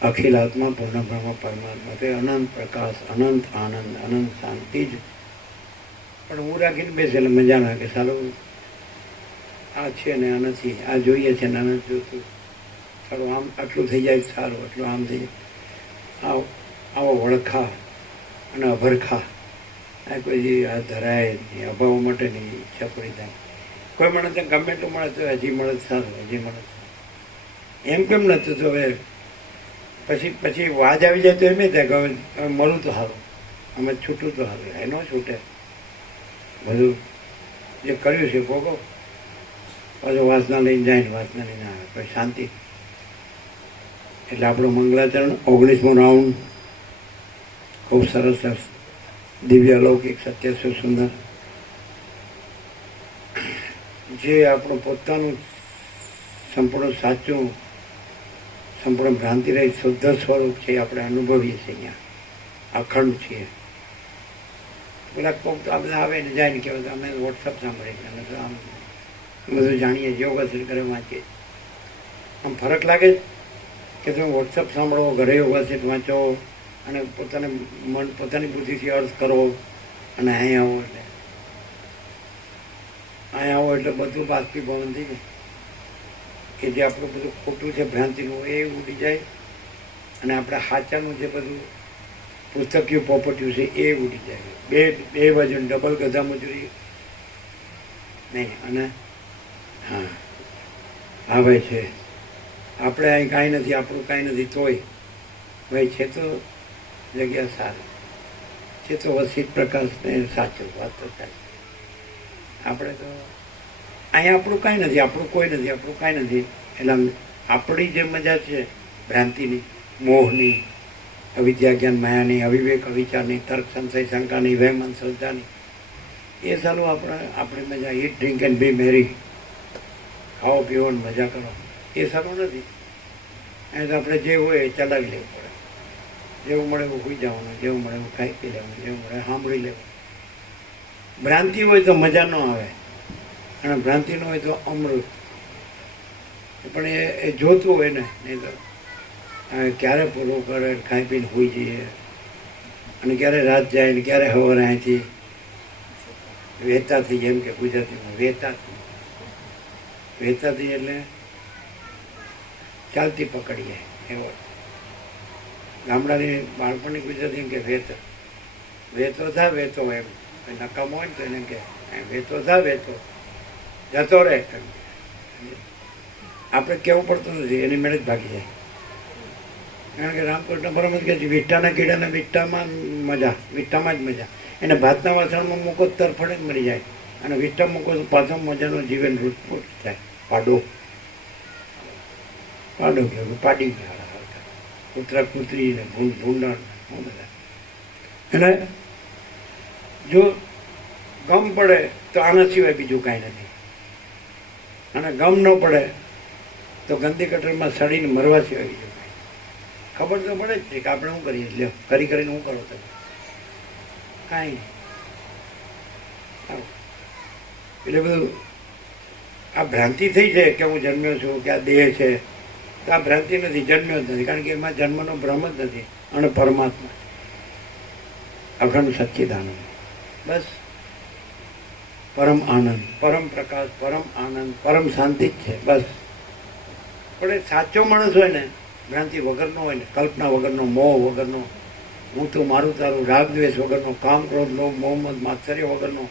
અખિલ આત્મા, પૂર્ણ બ્રહ્મ પરમાત્મા. તે અનંત પ્રકાશ, અનંત આનંદ, અનંત શાંતિ જ. પણ હું રાખીને બેસે એટલે મજા ના કે સારું આ છે ને આ નથી, આ જોઈએ છે ને આ નથી જોતું, સારું આમ આટલું થઈ જાય સારું, આટલું આમ થઈ જાય. આવો વળખા અને અભરખા આ કોઈ આ ધરાય નહીં. અભાવ માટેની ઈચ્છા પૂરી થાય. કોઈ માણસ ગમે એટલું મળે તો હજી મળે સારું, હજી મળે એમ કેમ નતું. તો હવે પછી વાજ આવી જાય તો એમ થાય કે હવે મળું તો સારું, અમે છૂટું તો સારું. એનો છૂટે બધું જે કર્યું છે ભોગો. પાછું વાસના લઈને જાય ને વાસના લઈને આવે કોઈ શાંતિ. એટલે આપણું મંગલાચરણ 19મો રાઉન્ડ ખૂબ સરસ, દિવ્ય અલૌકિક, સત્ય સુંદર. જે આપણું પોતાનું સંપૂર્ણ સાચું, સંપૂર્ણ ભ્રાંતિ રહી શુદ્ધ સ્વરૂપ છે આપણે અનુભવીએ છીએ. અહીંયા અખંડ છીએ. પેલા કોક તો આ બધા આવે ને જાય ને કહેવાય અમે વોટ્સઅપ સાંભળીએ, અમે તો આમ બધું જાણીએ, યોગાસન કરે વાંચીએ. આમ ફરક લાગે કે તમે વોટ્સઅપ સાંભળો, ઘરે યોગાસન વાંચો અને પોતાની બુદ્ધિથી અર્થ કરો. અને અહીંયા આવો એટલે બધું બાષ્પીભવન થઈ જાય. કે જે આપણું બધું ખોટું છે ભ્રાંતિનું એ ઉડી જાય, અને આપણે સાચાનું જે બધું પુસ્તકીય પોપટીયું છે એ ઉડી જાય. બે બાજુ ડબલ ગધા મજૂરી નહીં. અને હા હા ભાઈ છે આપણે અહીં કાંઈ નથી, આપણું કાંઈ નથી, તોય ભાઈ છે તો જગ્યા સારી છે, તો વસિત પ્રકાશને સાચું વાત તો થાય. આપણે તો અહીંયા આપણું કાંઈ નથી, આપણું કોઈ નથી, આપણું કાંઈ નથી. એટલે આપણી જે મજા છે ભ્રાંતિની, મોહની, અવિદ્યા જ્ઞાન માયાની, અવિવેક અવિચારની, તર્ક સંશય શંકાની, વહેમન શ્રદ્ધાની, એ સારું આપણી મજા. ઈટ ડ્રિંક એન્ડ બી મેરી, ખાઓ પીવો ને મજા કરો, એ સારું નથી. અહીં તો આપણે જે હોય એ ચલાવી લેવું પડે. જેવું મળે એવું સુઈ જવાનું, જેવું મળે એવું ખાઈ પી લેવાનું, જેવું મળે સાંભળી લેવું. ભ્રાંતિ હોય તો મજા ન આવે, અને ભ્રાંતિ ન હોય તો અમૃત. પણ એ જોતું હોય ને, નહીં તો ક્યારે પૂરું કરે, ખાઈ પીને સુઈ જઈએ, અને ક્યારે રાત જાય ને ક્યારે સવારે અહીંથી વહેતા થઈ, જેમ કે ગુજરાતીમાં વહેતા થઈ. વેતાથી એટલે ચાલતી પકડીએ એવો. ગામડાની બાળપણની ગુજરાતી કે વેતો થા વેતો, એમ નકામો હોય ને તો એને કે વેતો થા વેતો, જતો રહે. આપણે કેવું પડતું નથી, એની મેળે જ ભાગી જાય. કારણ કે રામકૃષ્ણ પરમહંસ કહે છે વિઠ્ઠાના કીડાને વિઠ્ઠામાં મજા, વિઠ્ઠામાં જ મજા. એને ભાતના વાસણમાં મૂકો તરફડે જ મરી જાય, અને વિઠ્ઠા મૂકો તો પાછો મજાનો જીવન રૂટફૂટ થાય. પાડો પાડો ગયો, પાડી ગયા, કૂતરા કૂતરી ને ભૂંડણ બધા. અને જો ગમ પડે તો આના સિવાય બીજું કાંઈ નથી, અને ગમ ન પડે તો ગંદી કટરમાં સડીને મરવા સિવાય બીજું કાંઈ. ખબર તો પડે જ છે કે આપણે શું કરીએ, લ્યો કરી કરીને શું કરો તમે, કાંઈ નહીં. એટલે બધું આ ભ્રાંતિ થઈ છે કે હું જન્મ્યો છું, કે આ દેહ છે. તો આ ભ્રાંતિ નથી, જન્મ્યો જ નથી, કારણ કે એમાં જન્મનો ભ્રમ જ નથી. અને પરમાત્મા અખંડ સચ્ચિદાનંદ, બસ પરમ આનંદ, પરમ પ્રકાશ, પરમ આનંદ, પરમ શાંતિ જ છે, બસ. પણ એ સાચો માણસ હોય ને, ભ્રાંતિ વગરનો હોય ને, કલ્પના વગરનો, મોહ વગરનો, હું તો મારું તારું, રાગ દ્વેષ વગરનો, કામ ક્રોધ લોભ મોહમ્મદ માત્સર્ય વગરનો,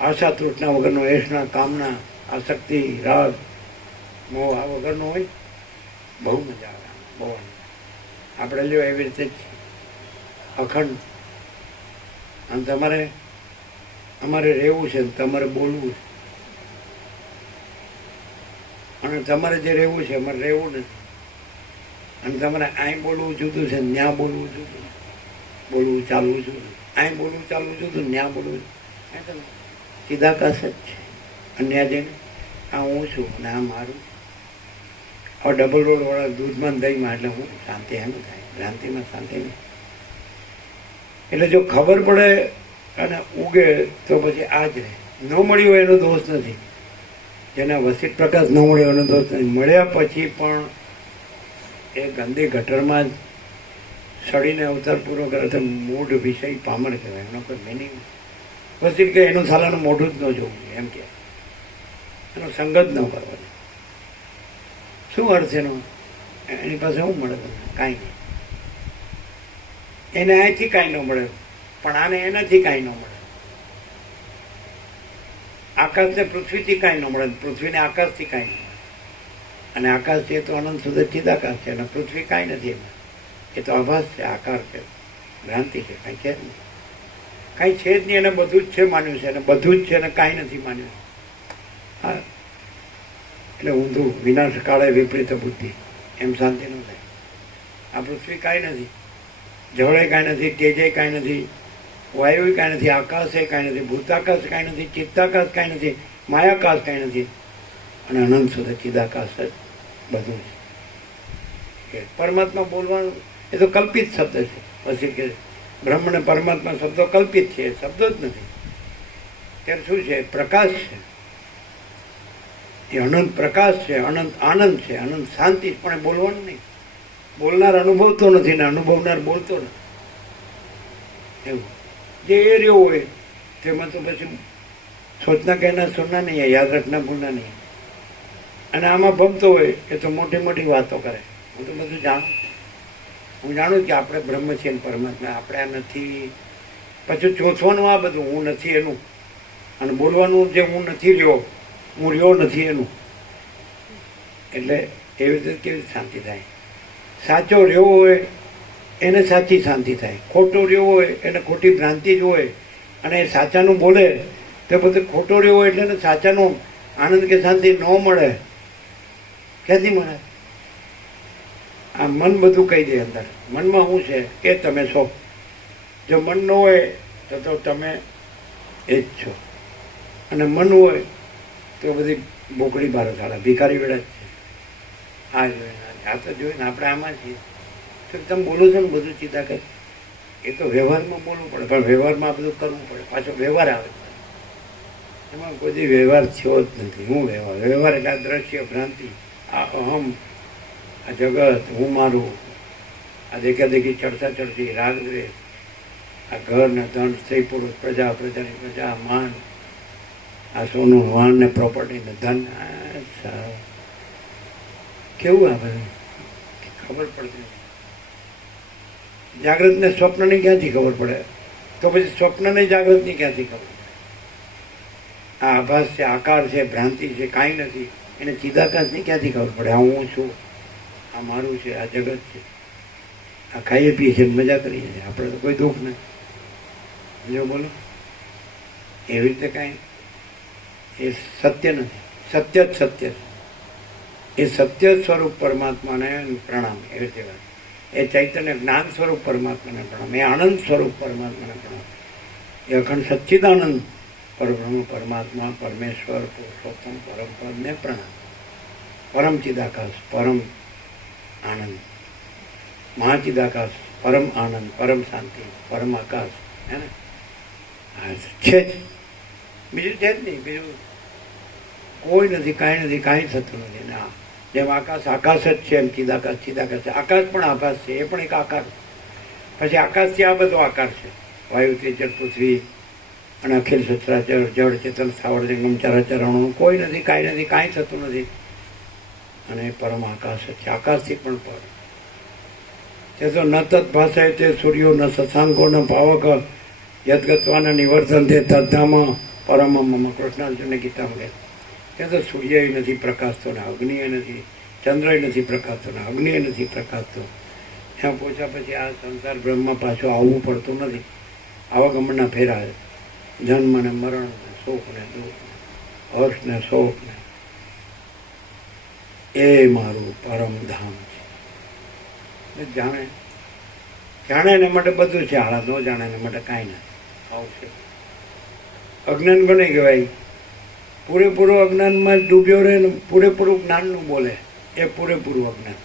આશા તૃષ્ણા વગરનો, એશના કામના આસક્તિ રાગ મોહ આ વગરનો હોય, બહુ મજા આવે. બહુ આપણે લ્યો એવી રીતે જ અખંડ. અને તમારે અમારે રહેવું છે, તમારે બોલવું છે, અને તમારે જે રહેવું છે અમારે રહેવું નથી. અને તમારે અહીં બોલવું જુદું છે, ત્યાં બોલવું જુદું, બોલવું ચાલવું જુદું, અહીં બોલવું ચાલવું જુદું, ત્યાં બોલવું સીધા કાસ જ છે. અન્ય જઈને આ હું છું ને આ મારું. હવે ડબલ રોડ વાળા દૂધમાં દહીંમાં, એટલે હું શાંતિ એમ થાય, ભ્રાંતિમાં શાંતિ નહીં. એટલે જો ખબર પડે અને ઉગે તો પછી આ જ રહે. ન મળ્યું હોય એનો દોષ નથી, જેના વસિત પ્રકાશ ન મળ્યો એનો દોષ નથી. મળ્યા પછી પણ એ ગંદી ગટરમાં જ સડીને અવતાર પૂરો કરે તો મૂઢ વિષય પામર કહેવાય, એનો કોઈ મિનિંગ. વસિત કે એનું સાલાનું મોઢું જ ન જોવું એમ કે, એનો સંગત ન કરવાનો. શું અર્થ એનો? એની પાસે શું મળે તમને? કાંઈ નહીં. એને અહીંથી કાંઈ ન મળે, પણ આને એનાથી કાંઈ ન મળે. આકાશને પૃથ્વીથી કાંઈ ન મળે, પૃથ્વીને આકાશથી કાંઈ ન મળે. અને આકાશ છે તો અનંત સુધી ચિદાકાશ છે, અને પૃથ્વી કાંઈ નથી એમાં. એ તો આભાસ છે, આકાર છે, ભ્રાંતિ છે, કાંઈ છે જ નહીં. કાંઈ છે જ નહીં, એને બધું જ છે માન્યું છે, અને બધું જ છે અને કાંઈ નથી માન્યું. હા, એટલે ઊંધું વિનાશ કાળે વિપરીત બુદ્ધિ, એમ શાંતિ ન થાય. આ પૃથ્વી કાંઈ નથી, જળે કાંઈ નથી, તેજે કાંઈ નથી, વાયુ કાંઈ નથી, આકાશે કાંઈ નથી, ભૂતાકાશ કાંઈ નથી, ચિત્તાકાશ કાંઈ નથી, માયાકાશ કાંઈ નથી, અને અનંત સુધી ચિદાકાશ જ બધું છે. પરમાત્મા બોલવાનું એ તો કલ્પિત શબ્દ છે. પછી કે બ્રહ્મ ને પરમાત્મા શબ્દો કલ્પિત છે, શબ્દો જ નથી. ત્યારે શું છે? પ્રકાશ છે. એ અનંત પ્રકાશ છે, અનંત આનંદ છે, અનંત શાંતિ. પણ એ બોલવાનું નહીં. બોલનાર અનુભવતો નથી ને અનુભવનાર બોલતો નથી. એવું જે એ રહ્યો હોય તેમાં તો પછી સોચના કહેના સુનના નહીં, યાદ રાખના ભૂલના નહીં. અને આમાં ભમતો હોય એ તો મોટી મોટી વાતો કરે. હું તો બધું જાણું. હું જાણું કે આપણે બ્રહ્મ છીએ ને પરમાત્મા, આપણે આ નથી. પછી ચોથવાનું આ બધું હું નથી એનું, અને બોલવાનું જે હું નથી રહ્યો, હું રહ્યો નથી એનું. એટલે એવી રીતે કેવી શાંતિ થાય? સાચો રહ્યો હોય એને સાચી શાંતિ થાય, ખોટો રહ્યો હોય એને ખોટી ભ્રાંતિ જ હોય. અને એ સાચાનું બોલે તો બધું ખોટો રહ્યો હોય એટલે એને સાચાનો આનંદ કે શાંતિ ન મળે. ક્યાંથી મળે? આ મન બધું કહી દે અંદર. મનમાં શું છે એ તમે છો. જો મન ન હોય તો તમે એ જ છો. અને મન હોય તો બધી બોકડી બારો સાડા ભિખારી વેળા જ છે. આ તો જોઈને આપણે આમાં છીએ. તો તમે બોલો છો ને બધું ચિંતા કરે. એ તો વ્યવહારમાં બોલવું પડે, પણ વ્યવહારમાં આ બધું કરવું પડે. પાછો વ્યવહાર આવે, એમાં કોઈ વ્યવહાર થયો જ નથી. હું વ્યવહાર એટલે આ દ્રશ્ય ભ્રાંતિ, આ અહમ, આ જગત, હું મારું, આ દેખાદેખી, ચડતા ચડતી, રાગ દ્વેષ, આ ઘર ને ધન, સ્ત્રી પુરુષ, પ્રજા, પ્રજાની પ્રજા, માન, આ સોનું વાહન ને પ્રોપર્ટી ને ધન, કેવું આ બધું ખબર પડતી નથી. જાગ્રત ને સ્વપ્નની ક્યાંથી ખબર પડે? તો પછી સ્વપ્નને જાગ્રતની ક્યાંથી ખબર પડે? આ આભાસ છે, આકાર છે, ભ્રાંતિ છે, કાંઈ નથી. એને ચિદાકાશની ક્યાંથી ખબર પડે? આ હું છું, આ મારું છે, આ જગત છે, આ ખાઈએ પીએ છીએ, મજા કરીએ છીએ, આપણે તો કોઈ દુઃખ નથી. જો બોલો, એવી રીતે કાંઈ એ સત્ય નથી. સત્ય જ સત્ય છે. એ સત્ય સ્વરૂપ પરમાત્માને પ્રણામ. એવી રીતે વાત. એ ચૈતન્ય જ્ઞાન સ્વરૂપ પરમાત્માને પ્રણામ. એ આનંદ સ્વરૂપ પરમાત્માને પ્રણામ. એ અખંડ સચ્ચિદાનંદ પરબ્રહ્મ પરમાત્મા પરમેશ્વર પુરુષોત્તમ પરમ પદને પ્રણામ. પરમ ચિદાકાશ, પરમ આનંદ, મહાચિદાકાશ, પરમ આનંદ, પરમ શાંતિ, પરમ આકાશ. હે ને? હા છે જ, બીજું છે જ નહીં. બીજું કોઈ નથી, કાંઈ નથી, કાંઈ થતું નથી. ના, જેમ આકાશ આકાશ જ છે એમ ચિદાકાશ ચિદાકાશ છે. આકાશ પણ આભાસ છે, એ પણ એક આકાર. પછી આકાશથી આ બધો આકાર છે. વાયુ, તેજ, પૃથ્વી અને અખિલ સચરાચર, જળ, ચેતન, સ્થાવર, જંગમ, ચરાચર, અણુ કોઈ નથી, કાંઈ નથી, કાંઈ થતું નથી. અને પરમ આકાશ જ છે. આકાશથી પણ પર તે તો ન તત્ ભાષાય તે સૂર્યો ન શશાંકો ન પાવક યદગત્વાન નિવર્તન તે તદ્ધામ પરમ મમ. કૃષ્ણાર્જુનને ગીતામાં કહે ત્યાં તો સૂર્ય નથી પ્રકાશતો ને અગ્નિ નથી, ચંદ્ર નથી પ્રકાશતો ને અગ્નિ નથી પ્રકાશતો. ત્યાં પહોંચ્યા પછી આ સંસાર બ્રહ્મમાં પાછું આવવું પડતું નથી. આવાગમનના ફેરા, જન્મ ને મરણ ને સુખ ને દુઃખ ને હર્ષ ને શોક ને, એ મારું પરમ ધામ છે. જાણે જાણે એના માટે બધું છે, હાલા ન જાણે એના માટે કાંઈ નથી. આવું છે. અજ્ઞાન કોને કહેવાય? પૂરેપૂરું અજ્ઞાનમાં જ ડૂબ્યો રહે ને પૂરેપૂરું જ્ઞાનનું બોલે, એ પૂરેપૂરું અજ્ઞાન.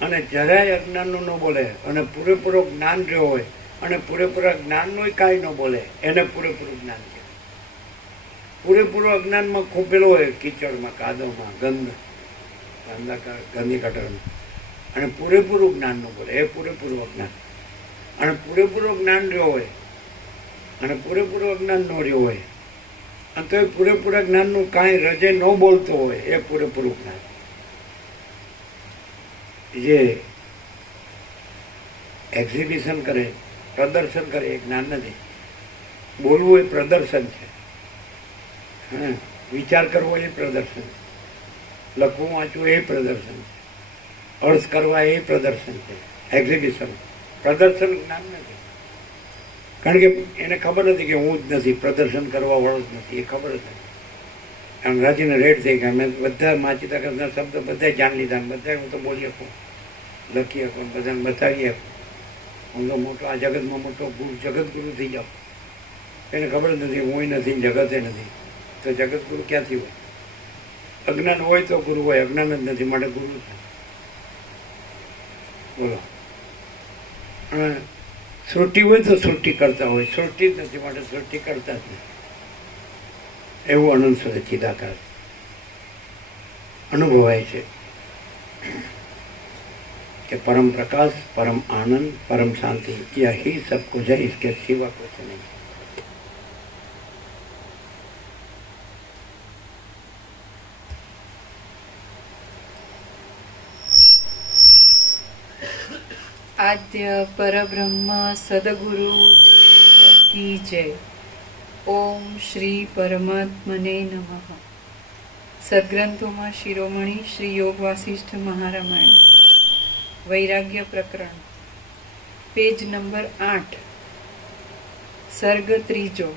અને જરાય અજ્ઞાનનું ન બોલે અને પૂરેપૂરું જ્ઞાન રહ્યો હોય અને પૂરેપૂરા જ્ઞાનનું કાંઈ ન બોલે, એને પૂરેપૂરું જ્ઞાન કહેવાય. પૂરેપૂરું અજ્ઞાનમાં ખોપેલો હોય, કીચડમાં, કાદવમાં, ગંદી કટરમાં, અને પૂરેપૂરું જ્ઞાનનું બોલે, એ પૂરેપૂરું અજ્ઞાન. અને પૂરેપૂરું જ્ઞાન રહ્યો હોય અને પૂરેપૂરું અજ્ઞાન ન રહ્યો હોય અને તો એ પૂરેપૂરા જ્ઞાનનું કાંઈ રજે ન બોલતો હોય, એ પૂરેપૂરું જ્ઞાન. જે એક્ઝિબિશન કરે, પ્રદર્શન કરે, એ જ્ઞાન નથી. બોલવું એ પ્રદર્શન છે. હા, વિચાર કરવો એ પ્રદર્શન છે. લખવું વાંચવું એ પ્રદર્શન છે. અર્થ કરવા એ પ્રદર્શન છે. એક્ઝિબિશન, પ્રદર્શન જ્ઞાન નથી. કારણ કે એને ખબર નથી કે હું જ નથી, પ્રદર્શન કરવા વાળો જ નથી, એ ખબર જ નથી. અંગ્રેજીને રેડ થઈ ગયા. મેં બધા માચિતાકાશના શબ્દ બધા જાણી લીધા. બધા હું તો બોલી શકું, લખી શકું, બધાને બતાવી શકું. હું તો મોટો આ જગતમાં મોટો જગતગુરુ થઈ જાઉં. એને ખબર જ નથી હું નથી, જગતે નથી. તો જગતગુરુ ક્યાંથી હોય? અજ્ઞાન હોય તો ગુરુ હોય, અજ્ઞાન જ નથી માટે ગુરુ છે. બોલો. અને સૃષ્ટિ હોય તો સૃષ્ટિ કરતા હોય, સૃષ્ટિ જ નથી માટે સૃષ્ટિ કરતા જ નથી. એવું અનંત સચ્ચિદાકાશ અનુભવાય છે कि परम प्रकाश, परम आनंद, परम शांति, यही सब कुछ है, इसके सिवा कुछ नहीं. आद्य परब्रह्म सदगुरु देव की जय. ओम श्री परमात्मने नमः. સદગ્રંથોમાં શિરોમણી શ્રી યોગ વાસિષ્ઠ મહારામાયણ, વૈરાગ્ય પ્રકરણ, પેજ નંબર 8, સર્ગ 3.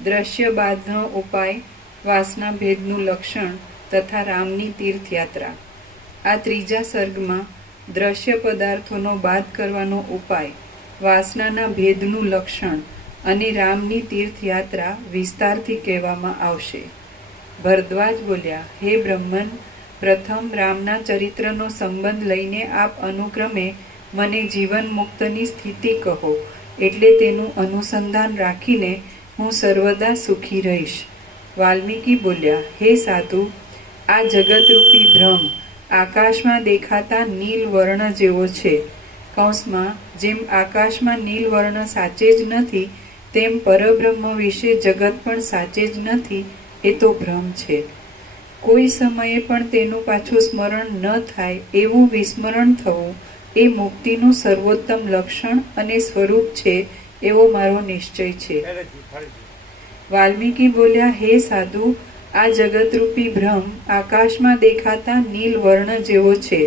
દ્રશ્ય બાદનો ઉપાય, વાસના ભેદનું લક્ષણ તથા રામની તીર્થયાત્રા. આ ત્રીજા સર્ગમાં દ્રશ્ય પદાર્થોનો બાદ કરવાનો ઉપાય, વાસનાના ભેદનું લક્ષણ અને રામની તીર્થયાત્રા વિસ્તારથી કહેવામાં આવશે. ભરદ્વાજ બોલ્યા, હે બ્રહ્મન, પ્રથમ રામના ચરિત્રનો સંબંધ લઈને આપ અનુક્રમે મને જીવન મુક્તની સ્થિતિ કહો, એટલે તેનું અનુસંધાન રાખીને હું સર્વદા સુખી રહીશ. વાલ્મીકી બોલ્યા, હે સાધુ, આ જગતરૂપી ભ્રમ આકાશમાં દેખાતા નીલ વર્ણ જેવો છે. કૌંસમાં જેમ આકાશમાં નીલ વર્ણ સાચે જ નથી, તેમ પરબ્રહ્મ વિશે જગત પણ સાચે જ નથી, એ તો ભ્રમ છે. કોઈ સમયે પણ તેનું પાછું સ્મરણ ન થાય એવું વિસ્મરણ થવું એ મુક્તિનું સર્વોત્તમ લક્ષણ અને સ્વરૂપ છે એવો મારો નિશ્ચય છે. વાલ્મીકી બોલ્યા, હે સાધુ, આ જગતરૂપી ભ્રમ આકાશમાં દેખાતા નીલ વર્ણ જેવો છે.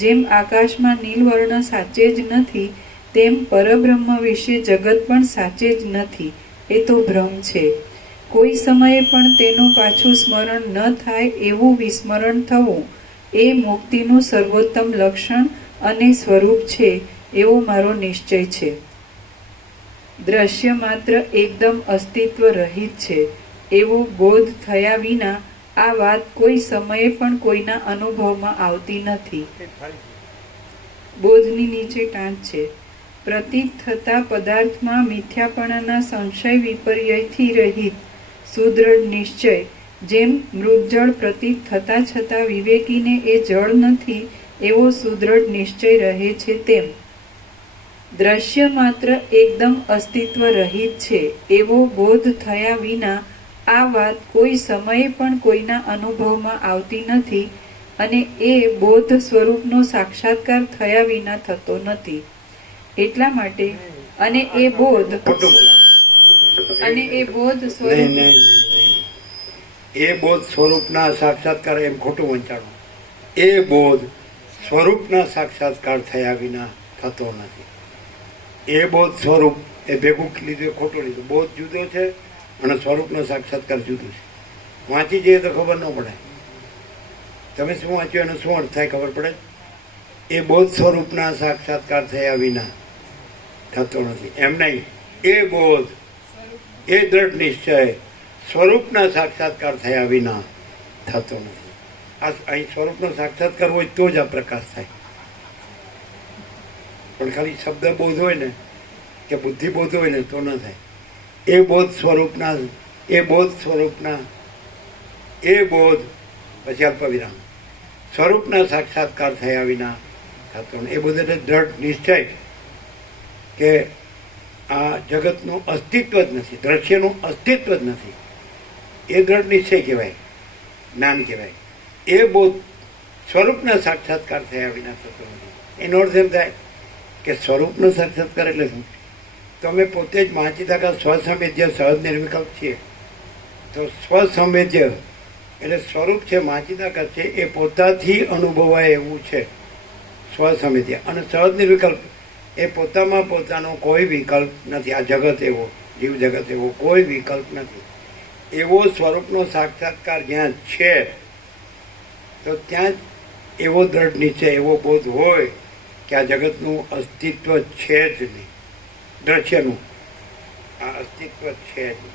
જેમ આકાશમાં નીલ વર્ણ સાચે જ નથી, તેમ પરબ્રહ્મ વિશે જગત પણ સાચે જ નથી. એ તો ભ્રમ છે. કોઈ સમયે પણ તેનું પાછું સ્મરણ ન થાય એવું વિસ્મરણ થવું એ મુક્તિનું સર્વોત્તમ લક્ષણ અને સ્વરૂપ છે એવો મારો નિશ્ચય છે. દ્રશ્ય માત્ર એકદમ અસ્તિત્વ રહિત છે એવો બોધ થયા વિના આ વાત કોઈ સમયે પણ કોઈના અનુભવમાં આવતી નથી. બોધની નીચે ટાંચ છે. પ્રતીત થતા પદાર્થમાં મિથ્યાપણાના સંશય વિપર્યયથી રહિત સુદૃઢ નિશ્ચય જેમ મૃગજળ પ્રતીત થતા છતાં વિવેકીને એ જળ નથી એવો સુદૃઢ નિશ્ચય રહે છે, તેમ દ્રશ્ય માત્ર એકદમ અસ્તિત્વ રહિત છે એવો બોધ થયા વિના આ વાત કોઈ સમયે પણ કોઈના અનુભવમાં આવતી નથી અને એ બોધ સ્વરૂપનો સાક્ષાત્કાર થયા વિના થતો નથી. એટલા માટે અને એ બોધ સ્વરૂપ એ બોધ સ્વરૂપના સાક્ષાત્કાર એમ ખોટું વંચાણું. એ બોધ સ્વરૂપના સાક્ષાત્કાર થયા વિના થતો નથી. એ બોધ સ્વરૂપ એ ભેગું લીધું, ખોટું લીધું. બોધ જુદો છે અને સ્વરૂપનો સાક્ષાત્કાર જુદું છે. વાંચી જઈએ તો ખબર ન પડે. તમે શું વાંચ્યું અને શું અર્થ થાય ખબર પડે. એ બોધ સ્વરૂપના સાક્ષાત્કાર થયા વિના થતો નથી. એમ નહીં, એ બોધ એ દ્રઢ નિશ્ચય સ્વરૂપના સાક્ષાત્કાર થયા વિના થતો નથી. આ અહીં સ્વરૂપનો સાક્ષાત્કાર હોય તો જ આ પ્રકાશ થાય. પણ ખાલી શબ્દ બોધ હોય ને કે બુદ્ધિ બોધ હોય ને તો ન થાય. એ બોધ સ્વરૂપના એ બોધ પછી અલ્પવિરામ સ્વરૂપના સાક્ષાત્કાર થયા વિના થતો નથી. એ બોધ એટલે દ્રઢ નિશ્ચય કે આ જગતનું અસ્તિત્વ જ નથી, દ્રશ્યનું અસ્તિત્વ જ નથી. એ દ્રઢ નિશ્ચય કહેવાય, જ્ઞાન કહેવાય. એ બોધ સ્વરૂપના સાક્ષાત્કાર થયા વિના થતો નથી. એનો અર્થ એમ થાય કે સ્વરૂપનો સાક્ષાત્કાર એટલે શું? તમે પોતે જ વાંચી taka સ્વસંવેદ્ય સહજ નિર્વિકલ્પ છીએ. તો સ્વસંવેદ્ય એટલે સ્વરૂપ છે, વાંચી taka છે, એ પોતાથી અનુભવાય એવું છે સ્વસંવેદ્ય. અને સહજ નિર્વિકલ્પ એ પોતામાં પોતાનો કોઈ વિકલ્પ નથી. આ જગત એવો, જીવ જગત એવો કોઈ વિકલ્પ નથી. એવો સ્વરૂપનો સાક્ષાત્કાર જ્યાં છે તો ત્યાં જ એવો દ્રઢ નિશ્ચય, એવો બોધ હોય કે આ જગતનું અસ્તિત્વ છે જ નહીં. દ્રશ્યનું આ અસ્તિત્વ છે જ નહીં.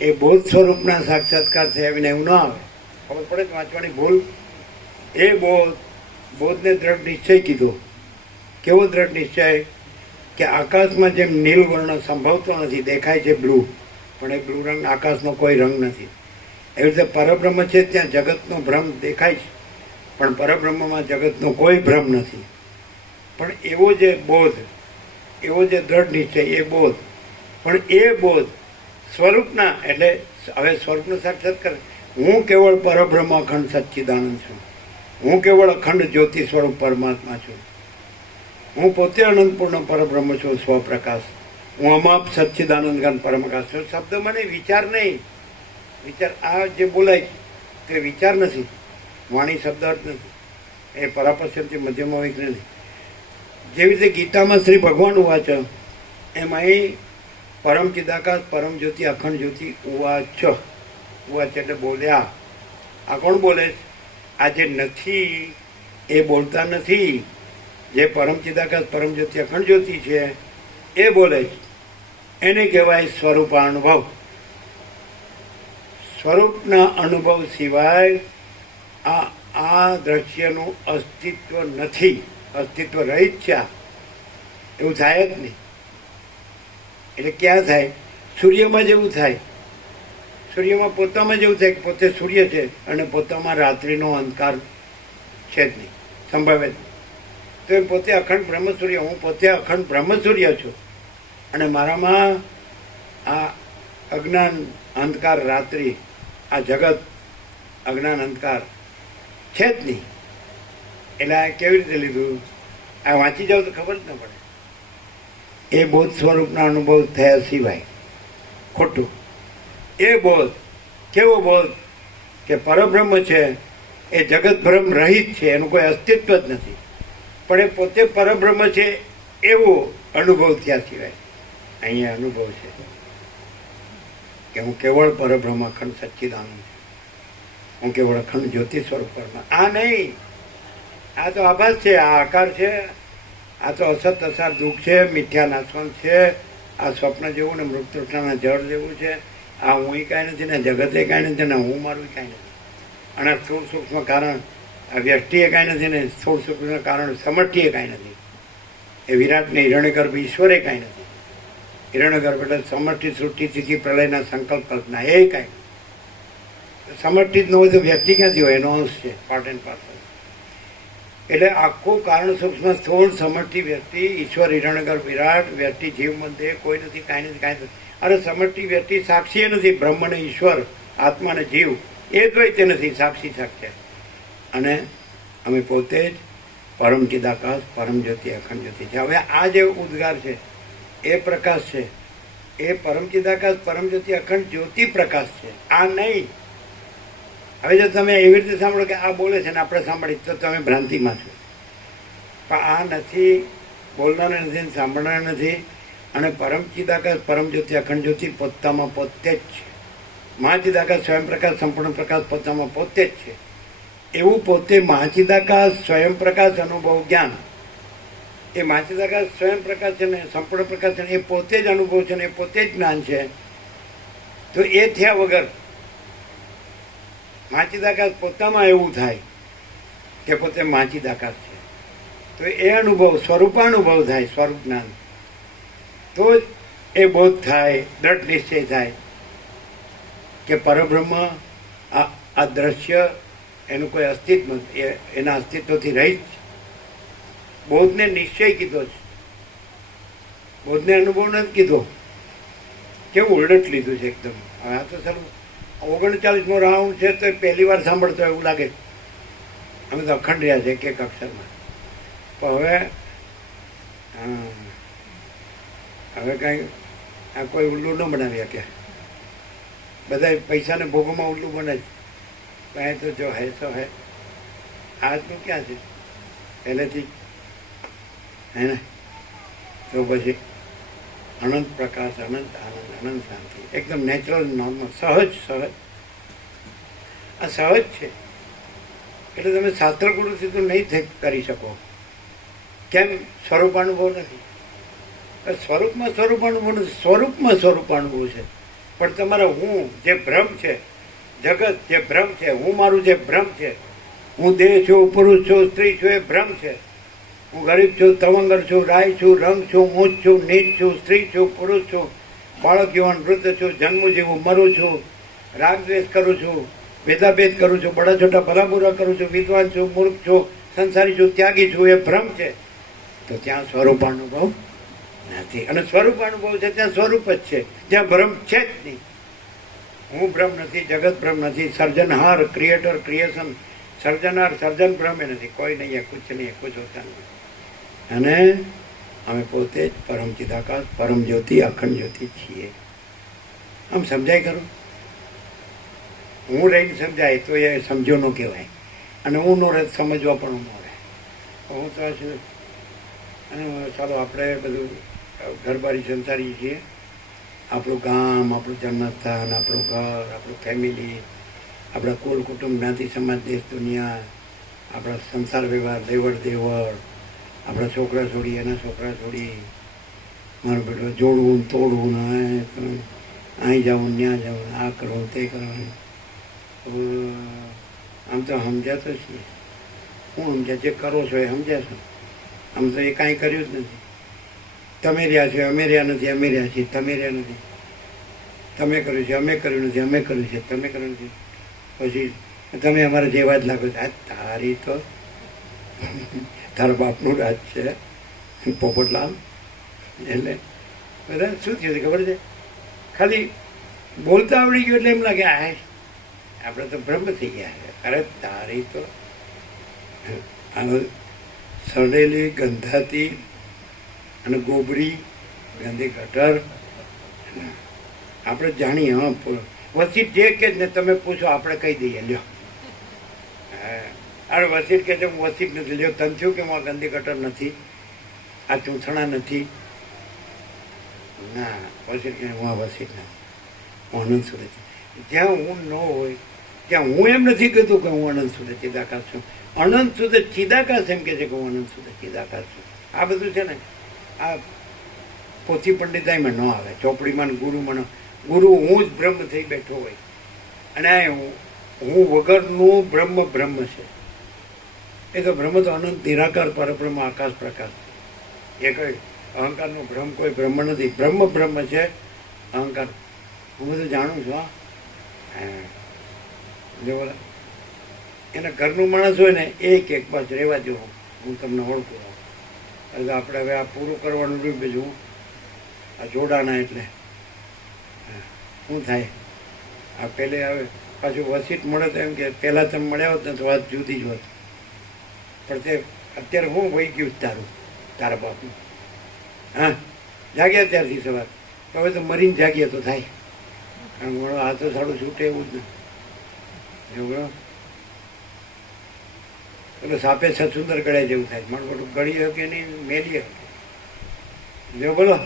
એ બોધ સ્વરૂપના સાક્ષાત્કાર થયા વિના એવું ના આવે. ખબર પડે વાંચવાની ભૂલ. એ બોધને દ્રઢ નિશ્ચય કીધો. કેવો દ્રઢ નિશ્ચય કે આકાશમાં જેમ નીલ વર્ણ સંભવતો નથી, દેખાય છે બ્લુ, પણ એ બ્લુ રંગ આકાશનો કોઈ રંગ નથી. એવી રીતે પરબ્રહ્મ છે, ત્યાં જગતનો ભ્રમ દેખાય છે, પણ પરબ્રહ્મમાં જગતનો કોઈ ભ્રમ નથી. પણ એવો જે બોધ, એવો જે દ્રઢ નિશ્ચય, એ બોધ, પણ એ બોધ સ્વરૂપના એટલે હવે સ્વરૂપનો સાક્ષાત્કાર. હું કેવળ પરબ્રહ્મ અખંડ સચ્ચિદાનંદ છું. હું કેવળ અખંડ જ્યોતિ સ્વરૂપ પરમાત્મા છું. હું પોતે અનંતપૂર્ણ પરબ્રહ્મ છું, સ્વપ્રકાશ. હું અમાપ સચ્ચિદાનંદ ઘન પરમપ્રકાશ છું. શબ્દ મને વિચાર નહીં. વિચાર આ જે બોલાય તે વિચાર નથી. વાણી શબ્દ અર્થ નથી. એ પરાપશ્યમથી મધ્યમાં વિઘ્ન નથી. જેવી રીતે ગીતામાં શ્રી ભગવાન ઉવાચ, એમાં અહીં પરમ ચિદાકાશ પરમ જ્યોતિ અખંડ જ્યોતિ ઉવાચ. ઉવાચ એટલે બોલ્યા. આ કોણ બોલે? આ જે નથી એ બોલતા નથી. જે પરમ ચિદાકાશ પરમ જ્યોતિ અખંડ જ્યોતિ છે એ બોલે છે. એને કહેવાય સ્વરૂપાનુભવ. સ્વરૂપના અનુભવ સિવાય આ દ્રશ્યનું અસ્તિત્વ નથી. અસ્તિત્વ રહિત છે. એવું થાય જ નહીં. એટલે ક્યાં થાય? સૂર્યમાં જેવું થાય. સૂર્યમાં પોતામાં જેવું થાય કે પોતે સૂર્ય છે અને પોતામાં રાત્રિનો અંધકાર છે જ નહીં, સંભવે જ નહીં. તો એ પોતે અખંડ બ્રહ્મસૂર્ય, હું પોતે અખંડ બ્રહ્મસૂર્ય છું અને મારામાં આ અજ્ઞાન અંધકાર રાત્રિ, આ જગત અજ્ઞાન અંધકાર છે જ નહીં. એટલે આ કેવી રીતે લીધું? આ વાંચી જાવ તો ખબર જ ન પડે. એ બોધ સ્વરૂપના અનુભવ થયા સિવાય ખોટું. એ બોધ કેવો બોધ કે પરબ્રહ્મ છે એ જગત ભ્રમ રહિત છે, એનું કોઈ અસ્તિત્વ જ નથી, પણ એ પોતે પરબ્રહ્મ છે એવો અનુભવ થયા સિવાય અહીંયા અનુભવ છે કે હું કેવળ પરબ્રહ્મ અખંડ સચ્ચિદાનંદ છું, હું કેવળ અખંડ જ્યોતિ સ્વરૂપ પરમા. આ નહીં, આ તો આભાસ છે, આ આકાર છે, આ તો અસત અસાર દુઃખ છે, મિથ્યા નાશવંત છે, આ સ્વપ્ન જેવું ને મૃત તૃષ્ણાના જળ જેવું છે. આ હું કાંઈ નથી ને જગતે કાંઈ નથી ને હું મારું કાંઈ નથી. અને સ્થૂળ સૂક્ષ્મ કારણ આ વ્યષ્ટિએ કાંઈ નથી ને સ્થૂળ સૂક્ષ્મ કારણ સમષ્ટિએ કાંઈ નથી. એ વિરાટ ને હિરણ્યગર્ભ ઈશ્વરે કાંઈ નથી. હિરણ્યગર્ભ એટલે સમષ્ટિ સૃષ્ટિ સ્થિતિ પ્રલયના સંકલ્પ કલ્પના એ કાંઈ. સમષ્ટિ જ ન હોય તો વ્યક્તિ ક્યાંથી હોય? એનો અંશ છે, પાર્ટ એન્ડ પાર્સલ. એટલે આખું કારણ સૂક્ષ્મ સ્થૂળ સમષ્ટિ વ્યક્તિ ઈશ્વર હિરણ્યગર્ભ વિરાટ વ્યક્તિ જીવ મધ્ય કોઈ નથી, કાંઈ નથી, કાંઈ નથી. અરે સમષ્ટિ વ્યક્તિ સાક્ષી નથી, બ્રહ્મ ને ઈશ્વર આત્મા ને જીવ એ દ્વૈત નથી, સાક્ષી સાક્ષી. અને અમે પોતે જ પરમ ચિદાકાશ પરમ જ્યોતિ અખંડ જ્યોતિ છે. હવે આ જે ઉદ્ગાર છે એ પ્રકાશ છે, એ પરમ ચિદાકાશ પરમ જ્યોતિ અખંડ જ્યોતિ પ્રકાશ છે, આ નહીં. હવે જો તમે એવી રીતે સાંભળો કે આ બોલે છે ને આપણે સાંભળી તો તમે ભ્રાંતિમાં છો. પણ આ નથી, બોલનાર નથી, સાંભળનાર નથી. અને પરમ ચિદાકાશ પરમ જ્યોતિ અખંડ જ્યોતિ પોતામાં પોતે જ છે. મહાચિદાકાશ સ્વયં પ્રકાશ સંપૂર્ણ પ્રકાશ પોતામાં પોતે જ છે. એવું પોતે મહાચિદાકાશ સ્વયં પ્રકાશ અનુભવ જ્ઞાન, એ મહાચિદાકાશ સ્વયં પ્રકાશ છે ને સંપૂર્ણ પ્રકાશ છે ને એ પોતે જ અનુભવ છે ને એ પોતે જ જ્ઞાન છે. તો એ થયા વગર મહાચિદાકાશ પોતામાં એવું થાય કે પોતે મહાચિદાકાશ છે, તો એ અનુભવ સ્વરૂપાનુભવ થાય, સ્વરૂપ જ્ઞાન. તો જ એ બોધ થાય, દ્રઢ નિશ્ચય થાય કે પરબ્રહ્મ આ દ્રશ્ય એનું કોઈ અસ્તિત્વ નથી, એના અસ્તિત્વથી રહિત છે. બોધને નિશ્ચય કીધો છે, બોધને અનુભવ નથી કીધો. કેવું ઉલટ લીધું છે એકદમ. હવે આ તો સારું 39મો રાઉન્ડ છે તો પહેલી વાર સાંભળતો એવું લાગે. અમે તો અખંડ રહ્યા છે એક એક અક્ષરમાં. પણ હવે કાંઈ આ કોઈ ઉલ્લુ ન બનાવી શકે. બધા પૈસાને ભોગોમાં ઉલ્લુ બને જ. કાંઈ તો જો હે તો હે. આજનું ક્યાં છે પહેલેથી હે ને? તો પછી અનંત પ્રકાશ, અનંત આનંદ, અનંત શાંતિ, એકદમ નેચરલ, નોર્મલ, સહજ. આ સહજ છે. એટલે તમે શાસ્ત્ર ગુરુથી તો નહીં કરી શકો. કેમ? સ્વરૂપાનુભવ નથી. સ્વરૂપમાં સ્વરૂપાનુભવ નથી, સ્વરૂપમાં સ્વરૂપાનુભવ છે. પણ તમારા હું જે ભ્રમ છે, જગત જે ભ્રમ છે, હું મારું જે ભ્રમ છે, હું દેહ છું, પુરુષ છું, સ્ત્રી છું, એ ભ્રમ છે. હું ગરીબ છું, તવંગર છું, રાય છું, રંગ છું, ઊંચ છું, નીચ છું, સ્ત્રી છું, પુરુષ છું, બાળક યુવાન વૃદ્ધ છું, જન્મ જેવું મરું છું, રાગ દ્વેષ કરું છું, ભેદાભેદ કરું છું, બડા છોટા ભલા બુરા કરું છું, વિદ્વાન છું, મૂર્ખ છું, સંસારી છું, ત્યાગી છું, એ ભ્રમ છે. તો ત્યાં સ્વરૂપાનુભવ નથી. અને સ્વરૂપાનુભવ છે ત્યાં સ્વરૂપ જ છે, જ્યાં ભ્રમ છે જ નહીં. હું ભ્રમ નથી, જગત ભ્રમ નથી, સર્જનહાર ક્રિએટર ક્રિએશન, સર્જનાર સર્જન ભ્રમ એ નથી. કોઈ નહીં, કુછ નહીં, કુછ હોતા નહીં. અને અમે પોતે જ પરમ ચિદાકાશ પરમ જ્યોતિ અખંડ જ્યોતિ છીએ. આમ સમજાય ખરું? હું રહીને સમજાય તો એ સમજો ન કહેવાય, અને હું નો રહે સમજવા પણ ન રહે. હું તો છું. અને ચાલો આપણે બધું ઘરબારી સંસારી છીએ. આપણું ગામ, આપણું જન્મસ્થાન, આપણું ઘર, આપણું ફેમિલી, આપણા કુલ કુટુંબ, જ્ઞાતિ સમાજ, દેશ દુનિયા, આપણા સંસાર વ્યવહાર, દેવળ દેવળ, આપણા છોકરા છોડી, એના છોકરા છોડી, મારું બેટું જોડવું તોડવું, અહીં જવું, ત્યાં જવું, આ કરવું, તે કરવું. આમ તો સમજાતો છીએ. હું સમજ્યા? જે કરો છો એ સમજ્યા છો. આમ તો એ કાંઈ કર્યું જ નથી. તમે રહ્યા છો, અમે રહ્યા નથી, અમે રહ્યા છીએ, તમે રહ્યા નથી. તમે કર્યું છે, અમે કર્યું નથી, અમે કર્યું છે, તમે કર્યું નથી. પછી તમે અમારા જેવા જ લાગો છો. આ તારી તો તારા બાપનું રાજ છે પોપટલાલ. એટલે બધા શું થયું ખબર છે? ખાલી બોલતા આવડી ગયું એટલે એમ લાગે આપણે તો બ્રહ્મ થઈ ગયા છે. અરે તારી તો સડેલી ગંધાતી અને ગોબરી ગાંધી ગટર આપણે જાણીએ. હા, વસીટ જે કે ને તમે પૂછો આપણે કહી દઈએ. લ્યો, અરે વસીટ કે છે હું વસીટ નથી. લ્યો, તને થયું કે હું આ ગાંધી ગટર નથી, આ ચૂંથણા નથી? ના, વસીટ કે હું આ વસીટ નથી, હું અનંત સુરત. જ્યાં હું ન હોય ત્યાં હું એમ નથી કહેતું કે હું અનંત સુરત ચિદાકાશ છું. અનંત સુરત ચિદાકાશ એમ કે છે કે હું અનંત સુરત ચિદાકાશ છું. આ બધું છે ને, આ પોથી પંડિતાઈમાં ન આવે, ચોપડીમાં ને ગુરુમાં. ગુરુ હું જ બ્રહ્મ થઈ બેઠો હોય અને હું વગરનું બ્રહ્મ બ્રહ્મ છે. એ તો બ્રહ્મ તો અનંત નિરાકાર પરબ્રહ્મ આકાશ પ્રકાશ. એ કઈ અહંકારનો ભ્રમ કોઈ બ્રહ્મ નથી. બ્રહ્મ બ્રહ્મ છે, અહંકાર હું બધું જાણું છું. હા, જો એના ઘરનું માણસ હોય ને એક પાસ રહેવા જો, હું તમને ઓળખું. એટલે આપણે હવે આ પૂરું કરવાનું રહ્યું. બીજું આ જોડાણા એટલે શું થાય? આ પહેલે હવે પાછું વસીટ મળે તો એમ કે પહેલાં તમે મળ્યા હોત ને તો વાત જુદી જ હોત. પણ તે અત્યારે હું વહી ગયું તારું, તારા બાપનું. હા, જાગ્યા ત્યારથી સવાર. હવે તો મરીને જાગીએ તો થાય. કારણ કે આ તો સારું છૂટે એવું જ ને. એવું એટલે સાપે સચુંદર ગળાય જેવું થાય. મારું બધું ગળી કે નહીં, મેલી જો બોલો.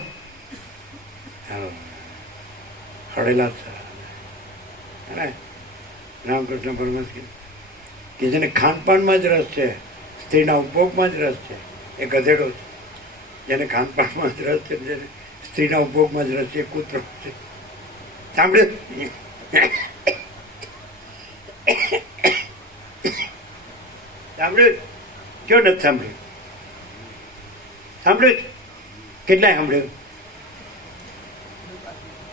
હાલો, હળેલા અરે રામકૃષ્ણ પરમહંસ કે જેને ખાનપાનમાં જ રસ છે, સ્ત્રીના ઉપભોગમાં જ રસ છે, એ ગધેડો છે. જેને ખાનપાનમાં જ રસ છે, જેને સ્ત્રીના ઉપભોગમાં જ રસ છે, એ કૂતરો છે. સાંભળ્યું? સાંભળ્યું? કયો નથી સાંભળ્યું? સાંભળ્યું? કેટલાય સાંભળ્યું?